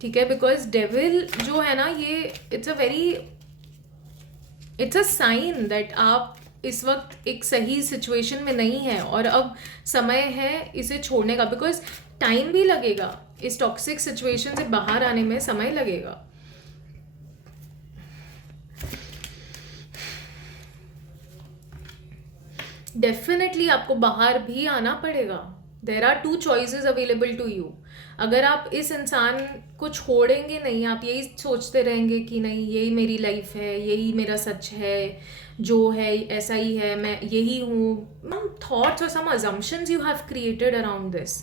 ठीक है, बिकॉज डेविल जो है ना, ये इट्स अ साइन दैट आप इस वक्त एक सही सिचुएशन में नहीं है और अब समय है इसे छोड़ने का. बिकॉज टाइम भी लगेगा, इस टॉक्सिक सिचुएशन से बाहर आने में समय लगेगा. डेफिनेटली आपको बाहर भी आना पड़ेगा. There are 2 choices available to you. अगर आप इस इंसान को छोड़ेंगे नहीं, आप यही सोचते रहेंगे कि नहीं यही मेरी लाइफ है, यही मेरा सच है, जो है ऐसा ही है, मैं यही हूँ. थॉट्स और some assumptions you have created around this,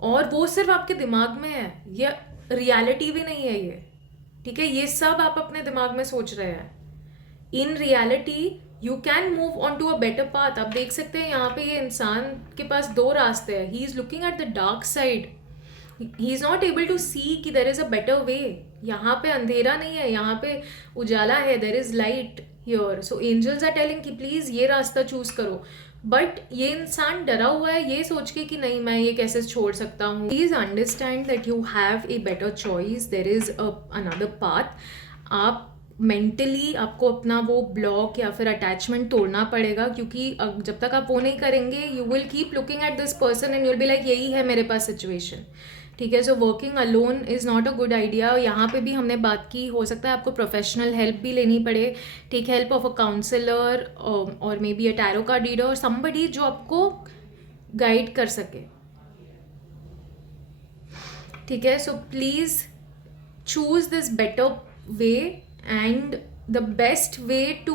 और वो सिर्फ आपके दिमाग में है, ये रियलिटी भी नहीं है ये. ठीक है, ये सब आप अपने दिमाग में सोच रहे हैं. In reality you can move on to a better path. आप देख सकते हैं यहाँ पे ये इंसान के पास 2 रास्ते हैं. He is looking at the dark side. He is not able to see कि there is a better way. यहाँ पे अंधेरा नहीं है, यहाँ पे उजाला है, there is light here. So angels are telling कि प्लीज ये रास्ता चूज करो. बट ये इंसान डरा हुआ है ये सोच के कि नहीं मैं ये कैसे छोड़ सकता हूँ. Please understand that you have a better choice, there is another path. आप मेंटली आपको अपना वो ब्लॉक या फिर अटैचमेंट तोड़ना पड़ेगा, क्योंकि जब तक आप वो नहीं करेंगे you will keep looking at this person and you will be like यही है मेरे पास सिचुएशन. ठीक है, so working alone is not a good idea. यहाँ पे भी हमने बात की, हो सकता है आपको प्रोफेशनल हेल्प भी लेनी पड़े. Take help of a counsellor और maybe a tarot card reader और समबडी जो आपको गाइड कर सके. ठीक है, so please choose this better way. And the best way to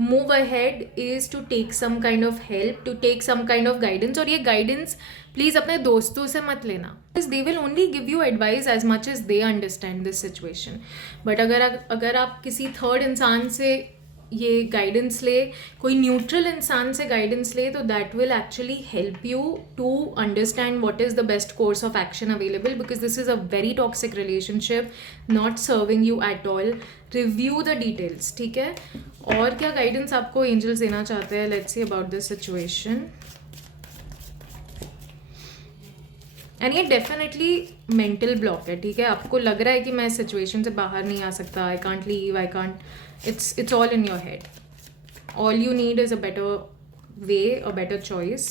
move ahead is to take some kind of help, to take some kind of guidance. और ये guidance please अपने दोस्तों से मत लेना. They will only give you advice as much as they understand this situation. But अगर आप किसी थर्ड इंसान से ये गाइडेंस ले, कोई न्यूट्रल इंसान से गाइडेंस ले, तो that will actually help you to understand what is the best course of action available, because this is a very toxic relationship not serving you at all. Review the details. ठीक है, और क्या guidance आपको angels देना चाहते हैं, let's see about this situation. And ये definitely mental block है. ठीक है, आपको लग रहा है कि मैं इस सिचुएशन से बाहर नहीं आ सकता, I can't leave, I can't. It's all in your head. All you need is a better way, a better choice.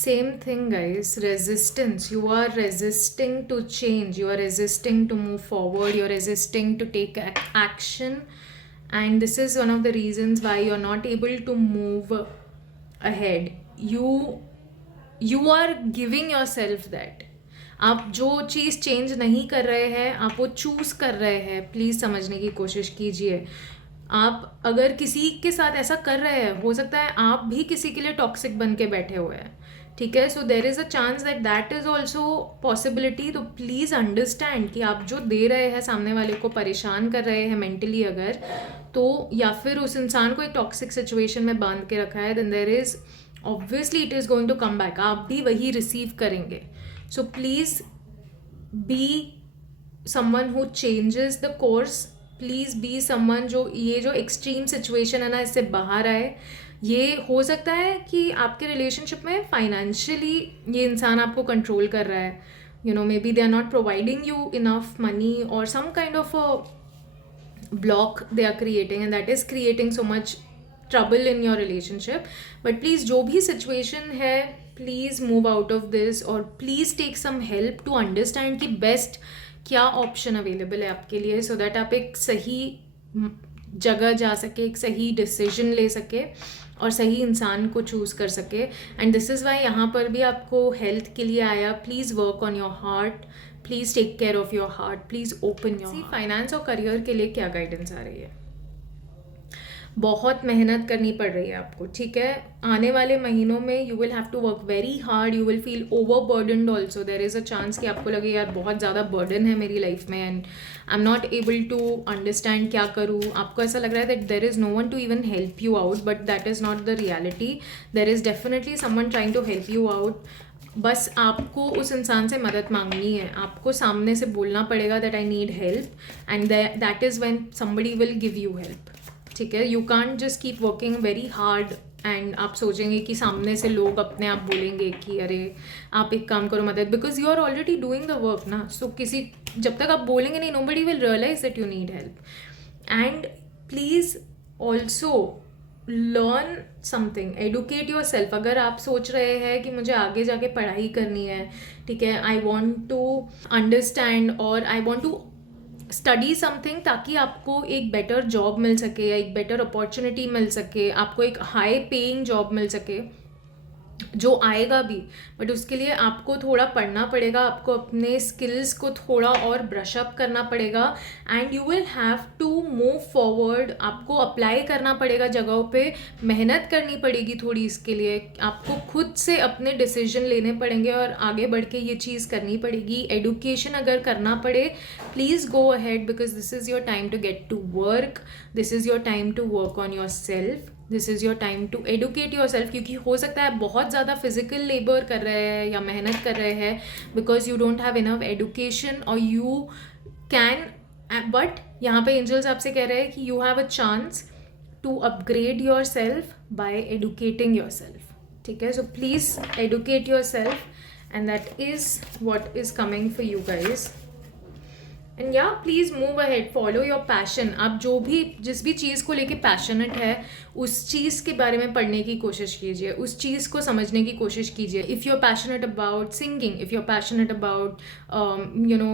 Same thing, guys. Resistance. You are resisting to change. You are resisting to move forward. You are resisting to take action. And this is one of the reasons why you are not able to move ahead. You are giving yourself that. आप जो चीज़ change नहीं कर रहे हैं, आप वो choose कर रहे हैं. प्लीज़ समझने की कोशिश कीजिए. आप अगर किसी के साथ ऐसा कर रहे हैं, हो सकता है आप भी किसी के लिए टॉक्सिक बन के बैठे हुए हैं. ठीक है, so there is a chance that is also possibility. तो प्लीज़ अंडरस्टैंड कि आप जो दे रहे हैं सामने वाले को परेशान कर रहे हैं मेंटली अगर, तो या फिर उस इंसान को एक टॉक्सिक सिचुएशन में बांध के रखा है, then there is obviously it is going to come back. आप भी वही रिसीव करेंगे. So please be someone who changes the course please be someone जो ये जो एक्सट्रीम सिचुएशन है ना, इससे बाहर आए. ये हो सकता है कि आपके रिलेशनशिप में फाइनेंशियली ये इंसान आपको कंट्रोल कर रहा है. Maybe they are not providing you enough money और some kind of a block they are creating, and that is creating so much trouble in your relationship. But please, जो भी situation है, please move out of this, और please take some help to understand कि best क्या option available है आपके लिए, so that आप एक सही जगह जा सके, एक सही डिसीजन ले सके और सही इंसान को चूज़ कर सके. एंड दिस इज़ वाई यहाँ पर भी आपको हेल्थ के लिए आया. Please work on your heart, please take care of your heart, please open your heart. Finance और करियर के लिए क्या गाइडेंस आ रही है? बहुत मेहनत करनी पड़ रही है आपको, ठीक है. आने वाले महीनों में you will have to work very hard, you will feel overburdened also. There is a chance कि आपको लगे यार बहुत ज़्यादा बर्डन है मेरी लाइफ में and I am not able to understand क्या करूँ. आपको ऐसा लग रहा है that there is no one to even help you out, but that is not the reality. There is definitely someone trying to help you out. बस आपको उस इंसान से मदद मांगनी है. आपको सामने से बोलना पड़ेगा that I need help, and that is when somebody will give you help. ठीक है, you can't just keep working very hard and आप सोचेंगे कि सामने से लोग अपने आप बोलेंगे कि अरे आप एक काम करो मदद, because you are already doing the work ना. सो किसी जब तक आप बोलेंगे नहीं, nobody will realise that you need help. And please also learn something, educate your self. अगर आप सोच रहे हैं कि मुझे आगे जाके पढ़ाई करनी है, ठीक है, आई वॉन्ट टू अंडरस्टैंड और I want to study something ताकि आपको एक बेटर जॉब मिल सके या एक बेटर अपॉर्चुनिटी मिल सके, आपको एक हाई पेइंग जॉब मिल सके, जो आएगा भी. बट उसके लिए आपको थोड़ा पढ़ना पड़ेगा, आपको अपने स्किल्स को थोड़ा और ब्रश अप करना पड़ेगा and you will have to move forward. आपको अप्लाई करना पड़ेगा जगहों पे, मेहनत करनी पड़ेगी थोड़ी. इसके लिए आपको खुद से अपने डिसीजन लेने पड़ेंगे और आगे बढ़ के ये चीज़ करनी पड़ेगी. एडुकेशन अगर करना पड़े, please go ahead, because this is your time to get to work, this is your time to work on yourself, this is your time to educate your self. क्योंकि हो सकता है बहुत ज़्यादा फिजिकल लेबर कर रहे हैं या मेहनत कर रहे हैं because you don't have enough education, और यू कैन, बट यहाँ पे एंजल्स आपसे कह रहे हैं कि you have a chance to upgrade yourself by educating yourself. ठीक है, so please educate your self and that is what is coming for you guys. And या please move ahead, follow your passion. आप जो भी जिस भी चीज़ को लेके पैशनेट है उस चीज़ के बारे में पढ़ने की कोशिश कीजिए, उस चीज़ को समझने की कोशिश कीजिए. If you are passionate about singing, if you are passionate about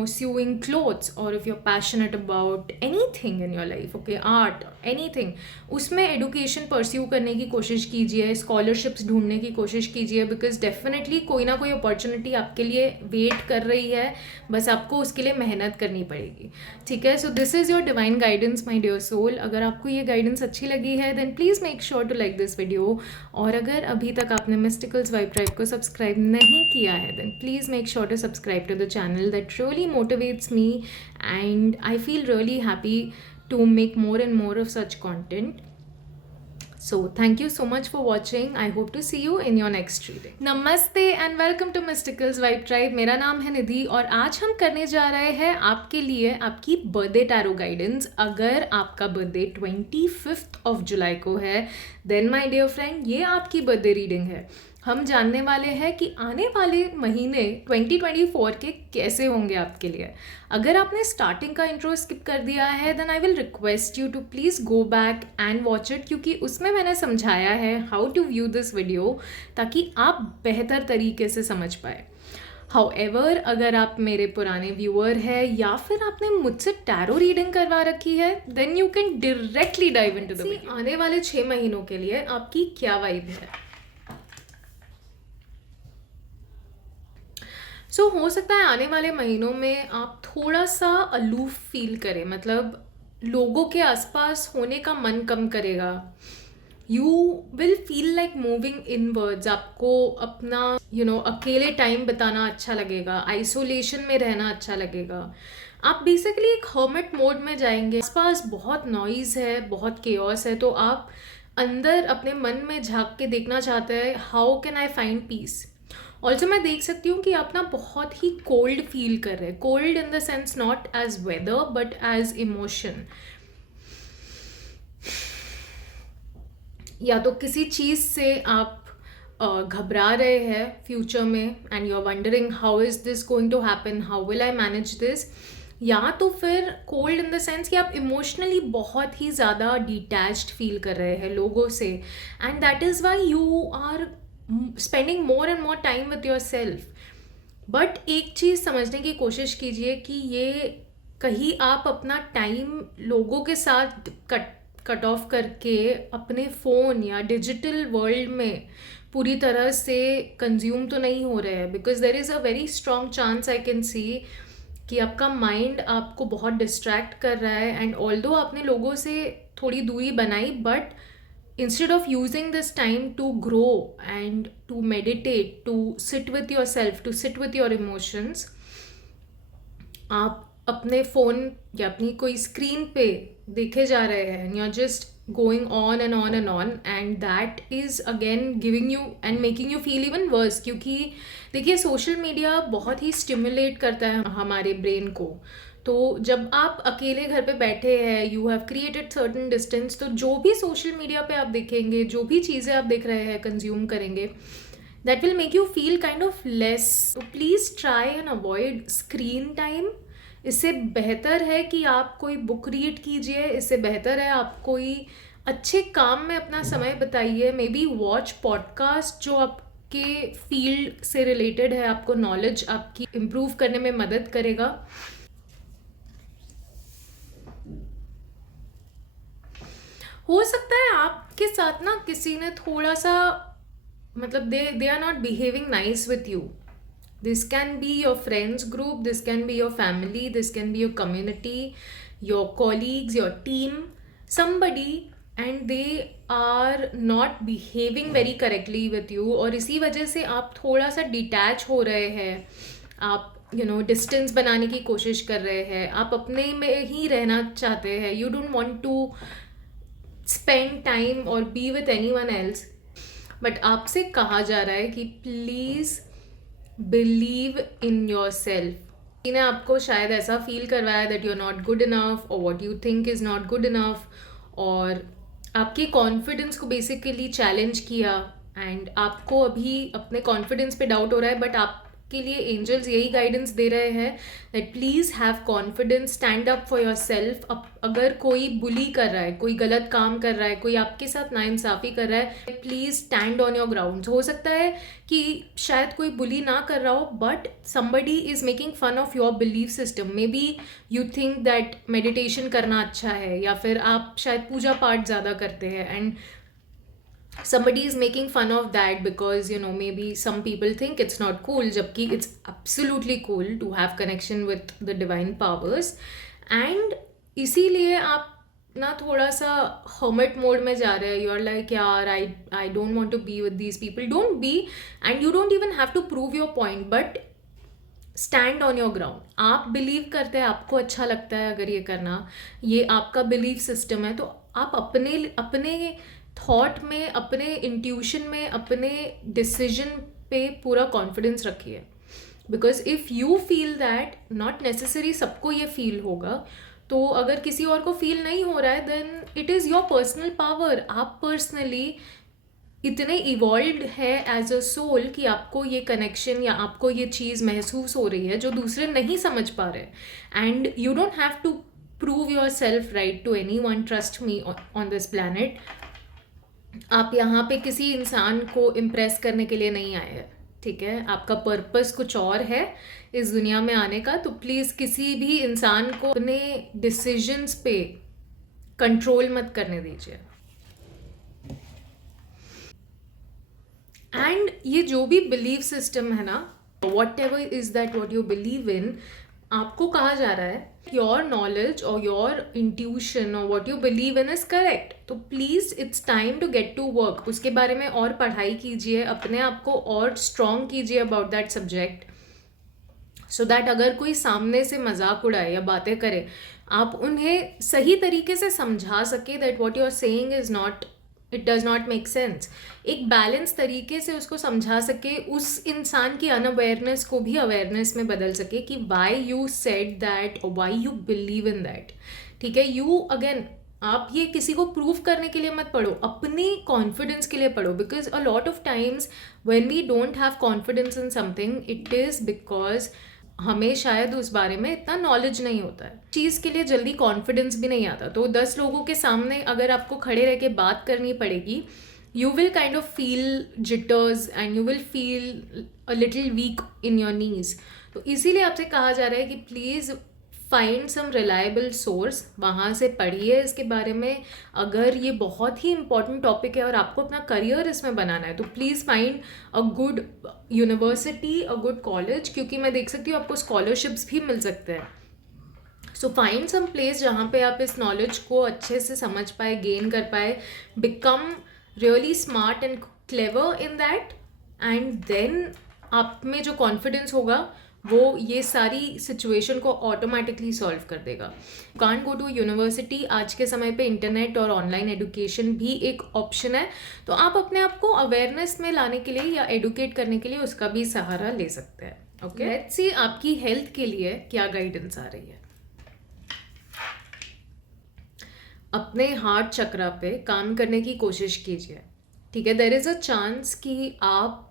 sewing clothes, और if you are passionate about anything in your life, okay, art, anything, उसमें एडुकेशन परस्यू करने की कोशिश कीजिए, स्कॉलरशिप्स ढूंढने की कोशिश कीजिए, बिकॉज डेफिनेटली कोई ना कोई अपॉर्चुनिटी आपके लिए वेट कर रही है. बस आपको उसके लिए मेहनत करनी पड़ेगी. ठीक है, so this is your divine guidance my dear soul. अगर आपको ये गाइडेंस अच्छी लगी है then please make sure to like this video, और अगर अभी तक आपने मिस्टिकल्स वाइब ट्राइब को सब्सक्राइब नहीं किया है then please make sure to subscribe to the channel. That really motivates me and I feel really happy to make more and more of such content. So thank you so much for watching. I hope to see you in your next reading. Namaste and welcome to Mysticals Vibe Tribe. मेरा नाम है निधि और आज हम करने जा रहे हैं आपके लिए आपकी बर्थडे टैरो गाइडेंस. अगर आपका बर्थडे 25th of July को है देन माय डियर फ्रेंड ये आपकी बर्थडे रीडिंग है. हम जानने वाले हैं कि आने वाले महीने 2024 के कैसे होंगे आपके लिए. अगर आपने स्टार्टिंग का इंट्रो स्किप कर दिया है then I will request you to please go back and watch it, क्योंकि उसमें मैंने समझाया है how to view this video ताकि आप बेहतर तरीके से समझ पाए. हाउएवर, अगर आप मेरे पुराने व्यूअर हैं या फिर आपने मुझसे टैरो रीडिंग करवा रखी है then you can directly dive into the video. आने वाले 6 महीनों के लिए आपकी क्या वाइब है. सो हो सकता है आने वाले महीनों में आप थोड़ा सा अलूफ फील करें, मतलब लोगों के आसपास होने का मन कम करेगा. You will feel like moving inwards. आपको अपना अकेले टाइम बिताना अच्छा लगेगा, आइसोलेशन में रहना अच्छा लगेगा. आप बेसिकली एक हर्मिट मोड में जाएंगे. आसपास बहुत नॉइज़ है, बहुत केओस है, तो आप अंदर अपने मन में झांक के देखना चाहते हैं how can I find peace. Also मैं देख सकती हूँ कि आप ना बहुत ही कोल्ड फील कर रहे हैं. Cold in the sense not as weather but as emotion. या तो किसी चीज़ से आप घबरा रहे हैं फ्यूचर में and you are wondering how is this going to happen, how will I manage this, या तो फिर कोल्ड इन द सेंस कि आप इमोशनली बहुत ही ज़्यादा डिटैच्ड फील कर रहे हैं लोगों से, and that is why you are spending more and more time with your self. But एक चीज़ समझने की कोशिश कीजिए कि ये कहीं आप अपना टाइम लोगों के साथ कट ऑफ करके अपने फ़ोन या डिजिटल वर्ल्ड में पूरी तरह से कंज्यूम तो नहीं हो रहे हैं, because there is a very strong chance I can see कि आपका माइंड आपको बहुत डिस्ट्रैक्ट कर रहा है. एंड ऑल्दो आपने लोगों से थोड़ी दूरी बनाई, but instead of using this time to grow and to meditate, to sit with yourself, to sit with your emotions, आप अपने फ़ोन या अपनी कोई स्क्रीन पे देखे जा रहे हैं, you are just going on and on and on, and that is again giving you and making you feel even worse. क्योंकि देखिए सोशल मीडिया बहुत ही स्टिमुलेट करता है हमारे ब्रेन को. तो जब आप अकेले घर पे बैठे हैं, you have created certain distance, तो जो भी सोशल मीडिया पे आप देखेंगे, जो भी चीज़ें आप देख रहे हैं, कंज्यूम करेंगे, that will make you feel kind of less. तो please try and avoid screen time. इससे बेहतर है कि आप कोई बुक रीड कीजिए, इससे बेहतर है आप कोई अच्छे काम में अपना समय बताइए. मे बी वॉच पॉडकास्ट जो आपके फील्ड से रिलेटेड है, आपको नॉलेज आपकी इम्प्रूव करने में मदद करेगा. हो सकता है आपके साथ ना किसी ने थोड़ा सा मतलब they are not behaving nice with you. This can be your friends group, this can be your family, this can be your community, your colleagues, your team, somebody, and they are not behaving very correctly with you, और इसी वजह से आप थोड़ा सा detach हो रहे हैं, आप डिस्टेंस बनाने की कोशिश कर रहे हैं, आप अपने में ही रहना चाहते हैं, you don't want to spend time और be with anyone else. But आपसे कहा जा रहा है कि please believe in yourself. ने आपको शायद ऐसा फील करवाया that you are not good enough, और what you think is not good enough, और आपके कॉन्फिडेंस को बेसिकली चैलेंज किया, एंड आपको अभी अपने कॉन्फिडेंस पे डाउट हो रहा है. बट आपके लिए एंजल्स यही गाइडेंस दे रहे हैं that please have confidence, stand up for yourself. अगर कोई बुली कर रहा है, कोई गलत काम कर रहा है, कोई आपके साथ नाइंसाफ़ी कर रहा है, please stand on your ground. हो सकता है कि शायद कोई बुली ना कर रहा हो, but somebody is making fun of your belief system. May be you think that meditation करना अच्छा है, या फिर आप शायद पूजा पाठ ज़्यादा करते हैं, and somebody is making fun of that because maybe some people think it's not cool, जबकि it's absolutely cool to have connection with the divine powers. and इसीलिए आप ना थोड़ा सा hermit mode में जा रहे हैं. you are like यार I don't want to be with these people. don't be, and you don't even have to prove your point, but stand on your ground. आप बिलीव करते हैं, आपको अच्छा लगता है अगर ये करना, ये आपका बिलीफ सिस्टम है, तो आप अपने थॉट में, अपने इंट्यूशन में, अपने डिसीजन पे पूरा कॉन्फिडेंस रखिए. Because if you feel that, not necessary सबको ये फील होगा, तो अगर किसी और को फील नहीं हो रहा है, then it is your personal power. आप पर्सनली इतने इवॉल्व्ड है एज अ सोल कि आपको ये कनेक्शन या आपको ये चीज़ महसूस हो रही है जो दूसरे नहीं समझ पा रहे. And you don't have to prove your self right to anyone. Trust me on this planet. आप यहाँ पे किसी इंसान को इम्प्रेस करने के लिए नहीं आए हैं, ठीक है? आपका पर्पस कुछ और है इस दुनिया में आने का. तो प्लीज़ किसी भी इंसान को अपने डिसीजंस पे कंट्रोल मत करने दीजिए. एंड ये जो भी बिलीव सिस्टम है ना, whatever is that what you believe in, आपको कहा जा रहा है योर नॉलेज और योर इंट्यूशन और what you believe in is correct. तो please it's time to get to work. उसके बारे में और पढ़ाई कीजिए, अपने आप को और स्ट्रॉन्ग कीजिए about that subject, so that अगर कोई सामने से मजाक उड़ाए या बातें करे, आप उन्हें सही तरीके से समझा सके that what you are saying is not, it does not make sense. एक बैलेंस तरीके से उसको समझा सके, उस इंसान की अनअवेयरनेस को भी अवेयरनेस में बदल सके कि वाई यू सेड दैट और why you believe in that. ठीक है? यू अगेन आप ये किसी को प्रूव करने के लिए मत पढ़ो, अपने कॉन्फिडेंस के लिए पढ़ो. Because a lot of times when we don't have confidence in something, it is because हमें शायद उस बारे में इतना नॉलेज नहीं होता है. चीज़ के लिए जल्दी कॉन्फिडेंस भी नहीं आता. तो 10 लोगों के सामने अगर आपको खड़े रह के बात करनी पड़ेगी, you will kind of feel jitters and you will feel a little weak in your knees. तो इसीलिए आपसे कहा जा रहा है कि please find some reliable source, वहाँ से पढ़िए इसके बारे में. अगर ये बहुत ही इंपॉर्टेंट टॉपिक है और आपको अपना करियर इसमें बनाना है, तो please find a good university, a good college, क्योंकि मैं देख सकती हूँ आपको स्कॉलरशिप्स भी मिल सकते हैं. सो फाइंड सम प्लेस जहाँ पे आप इस नॉलेज को अच्छे से समझ पाए, गेन कर पाए, become really smart and clever in that, and then आप में जो कॉन्फिडेंस होगा वो ये सारी सिचुएशन को ऑटोमेटिकली सॉल्व कर देगा. Can't go to university. आज के समय पे इंटरनेट और ऑनलाइन एडुकेशन भी एक ऑप्शन है, तो आप अपने आप को अवेयरनेस में लाने के लिए या एडुकेट करने के लिए उसका भी सहारा ले सकते हैं. ओके, लेट्स सी आपकी हेल्थ के लिए क्या गाइडेंस आ रही है. अपने हार्ट चक्रा पे काम करने की कोशिश कीजिए. ठीक है, देयर इज़ अ चांस कि आप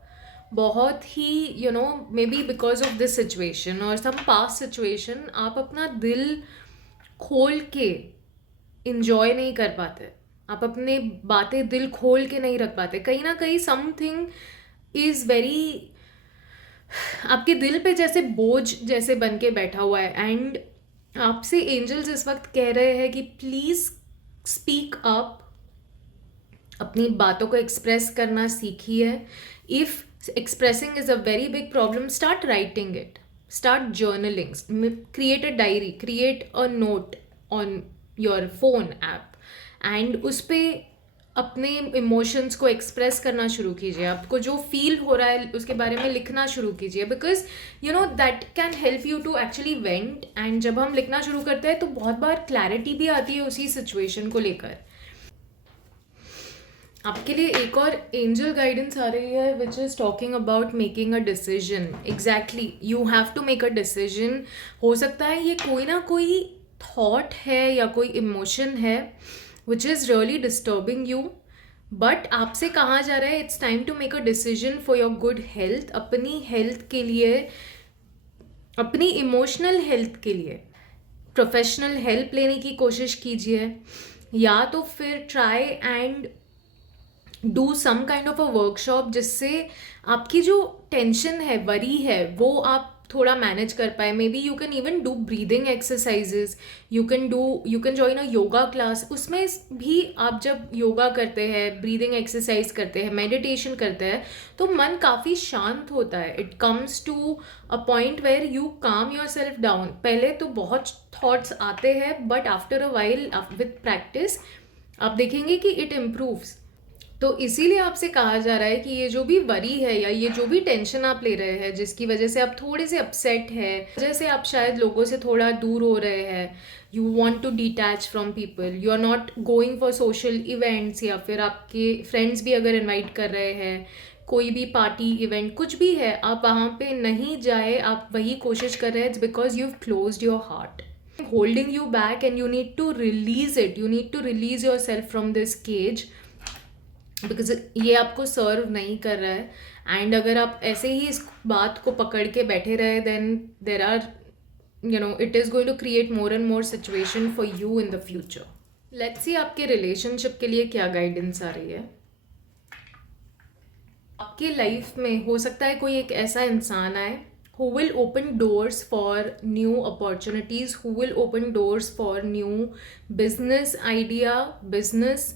बहुत ही maybe because of this situation और सम पास्ट सिचुएशन, आप अपना दिल खोल के इंजॉय नहीं कर पाते, आप अपने बातें दिल खोल के नहीं रख पाते. कहीं ना कहीं समथिंग इज़ वेरी आपके दिल पे जैसे बोझ जैसे बन के बैठा हुआ है. एंड आपसे एंजल्स इस वक्त कह रहे हैं कि प्लीज़ स्पीक अप, अपनी बातों को एक्सप्रेस करना सीखिए. If expressing is a very big problem, start writing it, start journaling, create a diary, create a note on your phone app, and उस पे अपने इमोशंस को एक्सप्रेस करना शुरू कीजिए. आपको जो फील हो रहा है उसके बारे में लिखना शुरू कीजिए, because that can help you to actually vent. And जब हम लिखना शुरू करते हैं तो बहुत बार क्लैरिटी भी आती है उसी सिचुएशन को लेकर. आपके लिए एक और एंजल गाइडेंस आ रही है which is talking about making a decision. Exactly, you have to make a decision. हो सकता है ये कोई ना कोई थॉट है या कोई इमोशन है which is really disturbing you, but आपसे कहा जा रहा है it's time to make a decision for your good health. अपनी हेल्थ के लिए, अपनी इमोशनल हेल्थ के लिए प्रोफेशनल हेल्प लेने की कोशिश कीजिए, या तो फिर try and do some kind of a workshop जिससे आपकी जो टेंशन है, वरी है, वो आप थोड़ा मैनेज कर पाए. May be you can even do breathing exercises, you can join a yoga class. उसमें भी आप जब योगा करते हैं, ब्रीदिंग एक्सरसाइज करते हैं, मेडिटेशन करते हैं, तो मन काफ़ी शांत होता है. It comes to a point where you calm your self down. पहले तो बहुत थॉट्स आते हैं, but after a while with practice आप देखेंगे कि इट इम्प्रूव्स. तो इसीलिए आपसे कहा जा रहा है कि ये जो भी वरी है या ये जो भी टेंशन आप ले रहे हैं, जिसकी वजह से आप थोड़े से अपसेट है, जैसे आप शायद लोगों से थोड़ा दूर हो रहे हैं, you want to detach from people, you are not going for social events, या फिर आपके फ्रेंड्स भी अगर इनवाइट कर रहे हैं, कोई भी पार्टी इवेंट कुछ भी है, आप वहाँ पे नहीं जाए, आप वही कोशिश कर रहे हैं. It's because you have closed your heart, holding you back, and you need to release it. You need to release your self from this cage, because ये आपको सर्व नहीं कर रहा है. एंड अगर आप ऐसे ही इस बात को पकड़ के बैठे रहे, then there are it is going to create more and more situation for you in the future. Let's see आपके रिलेशनशिप के लिए क्या गाइडेंस आ रही है. आपके लाइफ में हो सकता है कोई एक ऐसा इंसान आए who will open doors for new opportunities, who will open doors for new business idea, business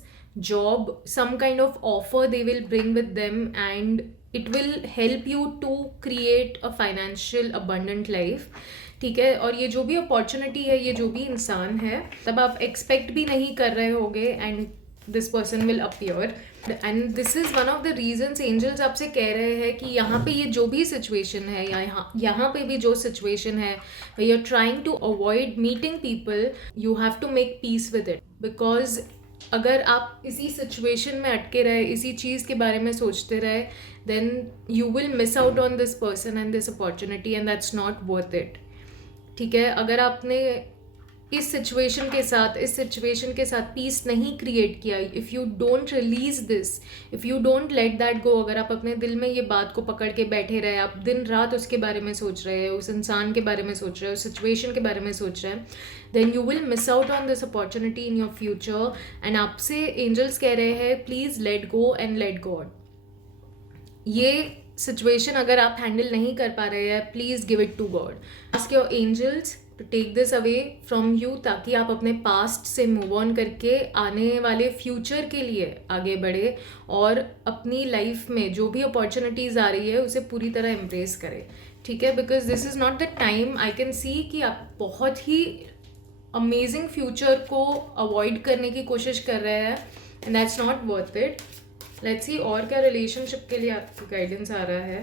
job, some kind of offer they will bring with them, and it will help you to create a financial abundant life. ठीक है, और ये जो भी opportunity है, ये जो भी इंसान है, तब आप एक्सपेक्ट भी नहीं कर रहे होगे, and this person will appear. And this is one of the reasons angels आपसे कह रहे हैं कि यहाँ पे ये जो भी सिचुएशन है, या यहाँ पे भी जो सिचुएशन है, you are trying to avoid meeting people, you have to make peace with it. Because अगर आप इसी सिचुएशन में अटके रहे, इसी चीज़ के बारे में सोचते रहे, then you will miss out on this person and this opportunity, and that's not worth it. ठीक है, अगर आपने इस सिचुएशन के साथ पीस नहीं क्रिएट किया, if you don't release this, if you don't let that go, अगर आप अपने दिल में ये बात को पकड़ के बैठे रहे, आप दिन रात उसके बारे में सोच रहे हैं, उस इंसान के बारे में सोच रहे हैं, उस सिचुएशन के बारे में सोच रहे हैं, then you will miss out on this opportunity in your future. And आपसे एंजल्स कह रहे हैं please let go and let God. ये सिचुएशन अगर आप हैंडल नहीं कर पा रहे हैं, please give it to God. Ask your angels to take this away from you, ताकि आप अपने पास्ट से मूव ऑन करके आने वाले फ्यूचर के लिए आगे बढ़े और अपनी लाइफ में जो भी अपॉर्चुनिटीज़ आ रही है उसे पूरी तरह एम्ब्रेस करें. ठीक है, because this is not the time. I can see कि आप बहुत ही अमेजिंग फ्यूचर को अवॉइड करने की कोशिश कर रहे हैं and that's not worth it. Let's see और क्या रिलेशनशिप के लिए आपकी गाइडेंस आ रहा है.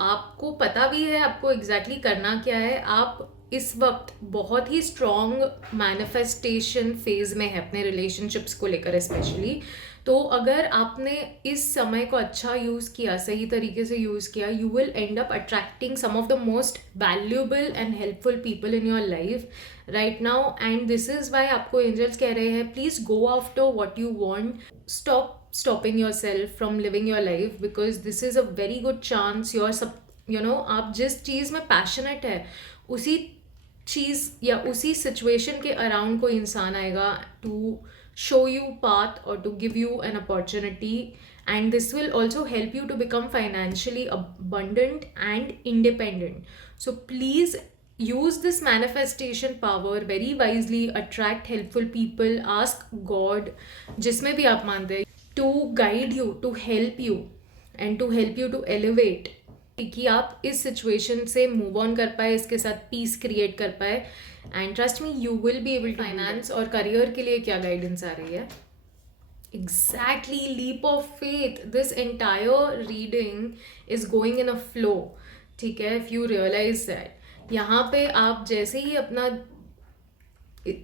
आपको पता भी है आपको एग्जैक्टली करना क्या है. आप इस वक्त बहुत ही स्ट्रॉन्ग मैनिफेस्टेशन फेज में है अपने रिलेशनशिप्स को लेकर स्पेशली. तो अगर आपने इस समय को अच्छा यूज़ किया, सही तरीके से यूज़ किया, you will end up attracting some of the most valuable and helpful people in your life right now. And this is why आपको एंजल्स कह रहे हैं please go after what you want. Stop stopping yourself from living your life because this is a very good chance. आप जिस चीज़ में passionate है उसी चीज़ या उसी सिचुएशन के अराउंड कोई इंसान आएगा to show you path or to give you an opportunity, and this will also help you to become financially abundant and independent. So please use this manifestation power very wisely. Attract helpful people, ask God जिसमें भी आप मानते हैं to guide you, to help you and to help you to elevate, कि आप इस situation से move on कर पाए, इसके साथ पीस क्रिएट कर पाए. And trust me you will be able to. Finance और करियर के लिए क्या गाइडेंस आ रही है? Exactly, leap of faith. This entire reading is going in a flow. ठीक है, इफ यू रियलाइज दैट, यहाँ पे आप जैसे ही अपना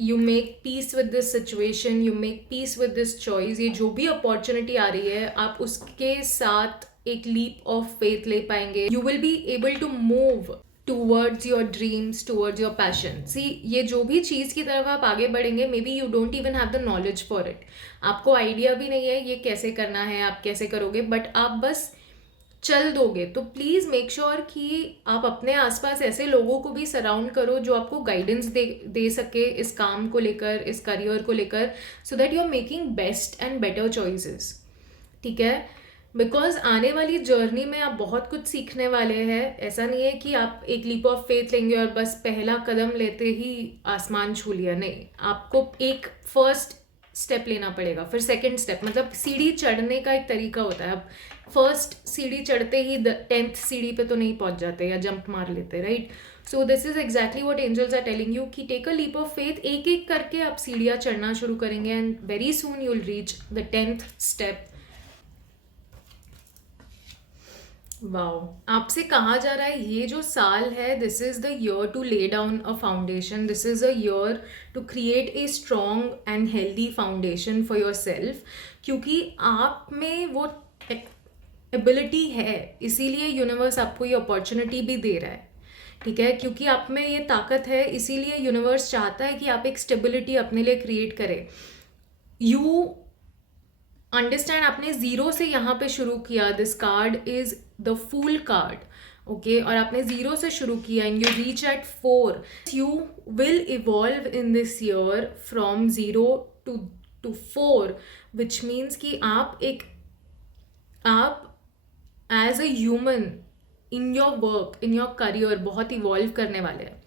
you make peace with this situation, you make peace with this choice, ये जो भी अपॉर्चुनिटी आ रही है आप उसके साथ एक लीप ऑफ फेथ ले पाएंगे. You will be able to move towards your dreams, towards your passion. See, ये जो भी चीज़ की तरफ आप आगे बढ़ेंगे, maybe you don't even have the knowledge for it. आपको आइडिया भी नहीं है ये कैसे करना है, आप कैसे करोगे, बट आप बस चल दोगे. तो प्लीज़ मेक श्योर कि आप अपने आसपास ऐसे लोगों को भी सराउंड करो जो आपको गाइडेंस दे सके इस काम को लेकर, इस करियर को लेकर, so that you are making best and better choices. ठीक है, बिकॉज आने वाली जर्नी में आप बहुत कुछ सीखने वाले हैं. ऐसा नहीं है कि आप एक लीप ऑफ फेथ लेंगे और बस पहला कदम लेते ही आसमान छू लिया. नहीं, आपको एक फर्स्ट स्टेप लेना पड़ेगा, फिर सेकंड स्टेप. मतलब सीढ़ी चढ़ने का एक तरीका होता है. अब फर्स्ट सीढ़ी चढ़ते ही 10th सीढ़ी पे तो नहीं पहुंच जाते या जंप मार लेते, right? So this is exactly what angels are telling you कि take a leap of faith. एक एक करके आप सीढ़ियाँ चढ़ना शुरू करेंगे and very soon you will reach the 10th step. Wow, आपसे कहा जा रहा है ये जो साल है, this is the year to lay down a foundation. This is a year to create a strong and healthy foundation for yourself. क्योंकि आप में वो एबिलिटी है, इसीलिए यूनिवर्स आपको ये अपॉर्चुनिटी भी दे रहा है. ठीक है, क्योंकि आप में ये ताकत है, इसीलिए यूनिवर्स चाहता है कि आप एक स्टेबिलिटी अपने लिए क्रिएट करें. यू अंडरस्टैंड, आपने जीरो से यहाँ पे शुरू किया. This card is the fool card. Okay, और आपने जीरो से शुरू किया and you reach at 4. You will evolve in this year from 0 to 4, which means कि आप as a human in your work, in your career बहुत evolve करने वाले हैं.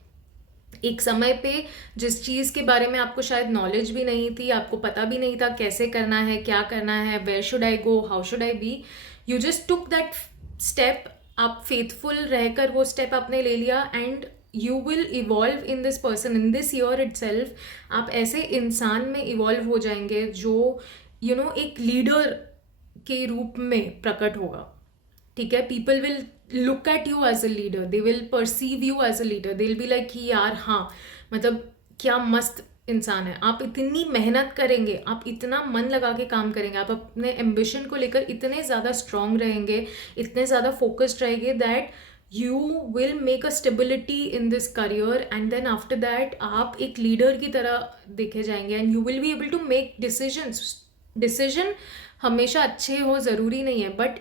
एक समय पे जिस चीज़ के बारे में आपको शायद नॉलेज भी नहीं थी, आपको पता भी नहीं था कैसे करना है, क्या करना है, where should I go, how should I be, you just took that step. आप फेथफुल रहकर वो स्टेप आपने ले लिया and you will evolve in this person in this year itself. आप ऐसे इंसान में इवॉल्व हो जाएंगे जो एक लीडर के रूप में प्रकट होगा. ठीक है, people will look at you as a leader, they will perceive you as a leader, they'll be like कि यार हाँ, मतलब क्या मस्त इंसान है. आप इतनी मेहनत करेंगे, आप इतना मन लगा के काम करेंगे, आप अपने एम्बिशन को लेकर इतने ज़्यादा स्ट्रॉन्ग रहेंगे, इतने ज़्यादा फोकस्ड रहेंगे that you will make a stability in this career, and then after that आप एक लीडर की तरह देखे जाएंगे, and you will be able to make decision हमेशा अच्छे हो ज़रूरी नहीं है, बट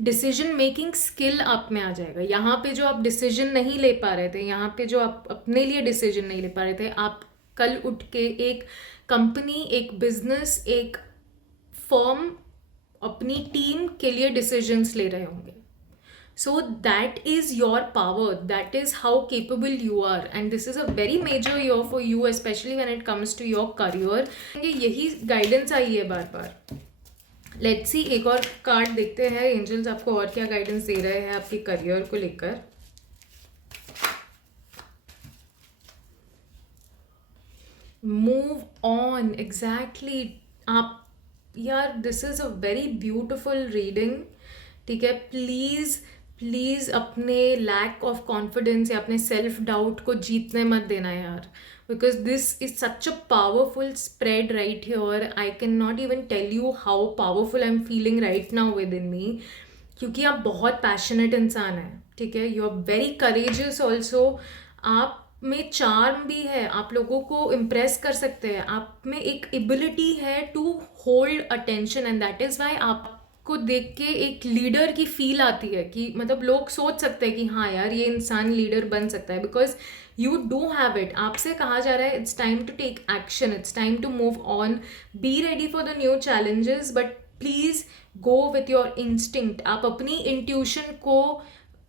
डिसीजन मेकिंग स्किल आप में आ जाएगा। यहाँ पे जो आप डिसीजन नहीं ले पा रहे थे, यहाँ पे जो आप अपने लिए डिसीजन नहीं ले पा रहे थे, आप कल उठ के एक कंपनी, एक बिजनेस, एक फर्म, अपनी टीम के लिए डिसीजंस ले रहे होंगे। So that is your power, that is how capable you are, and this is a very major year for you, specially when it comes to your career. यही guidance आई है बार बार। लेट्स सी, एक और card देखते हैं, angels आपको और क्या गाइडेंस दे रहे हैं आपके करियर को लेकर। Move on, exactly. आप यार, this is a very beautiful reading, ठीक है। प्लीज़ प्लीज़ अपने लैक ऑफ कॉन्फिडेंस या अपने सेल्फ डाउट को जीतने मत देना यार, because this is such a powerful spread right here. I can not even tell you how powerful I am feeling right now within me, क्योंकि आप बहुत पैशनेट इंसान हैं, ठीक है। You are very courageous also. आप में charm भी है, आप लोगों को इम्प्रेस कर सकते हैं, आप में एक एबिलिटी है to hold attention, and that is why आपको देख के एक लीडर की फील आती है कि मतलब लोग सोच सकते हैं कि हाँ यार ये इंसान लीडर बन सकता है, because you do have it. आपसे कहा जा रहा है it's time to take action, it's time to move on, be ready for the new challenges, but please go with your instinct. आप अपनी इंट्यूशन को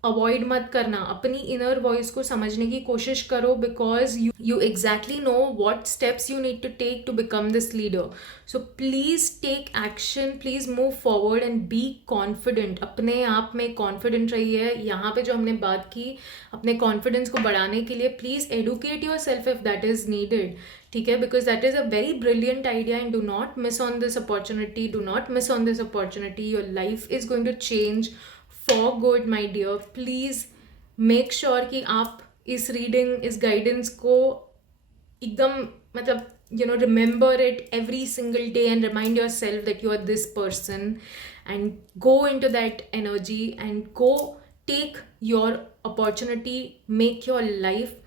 अवॉइड मत करना, अपनी इनर वॉइस को समझने की कोशिश करो, because you exactly know what steps you need to take to become this leader. So please take action, please move forward and be confident. अपने आप में कॉन्फिडेंट रहिए। यहाँ पे जो हमने बात की अपने कॉन्फिडेंस को बढ़ाने के लिए, please educate your self if that is needed, ठीक है, because that is a very brilliant idea, and do not miss on this opportunity, do not miss on this opportunity. Your life is going to change for good my dear. Please make sure कि आप इस reading, इस guidance को एकदम मतलब remember it every single day and remind yourself that you are this person, and go into that energy and go take your opportunity, make your life।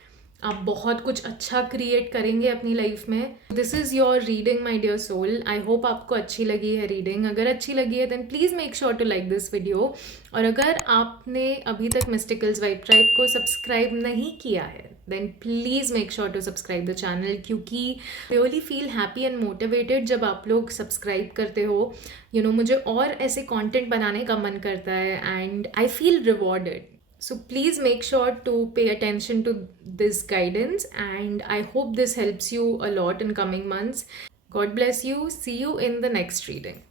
आप बहुत कुछ अच्छा क्रिएट करेंगे अपनी लाइफ में। This is your reading my dear soul. I hope आपको अच्छी लगी है रीडिंग। अगर अच्छी लगी है then please make sure to like this video, और अगर आपने अभी तक मिस्टिकल्स वाइब ट्राइब को सब्सक्राइब नहीं किया है then please make sure to subscribe the channel, क्योंकि really feel happy and motivated जब आप लोग सब्सक्राइब करते हो। मुझे और ऐसे कॉन्टेंट बनाने का मन करता है, and I feel rewarded. So please make sure to pay attention to this guidance, and I hope this helps you a lot in coming months. God bless you. See you in the next reading.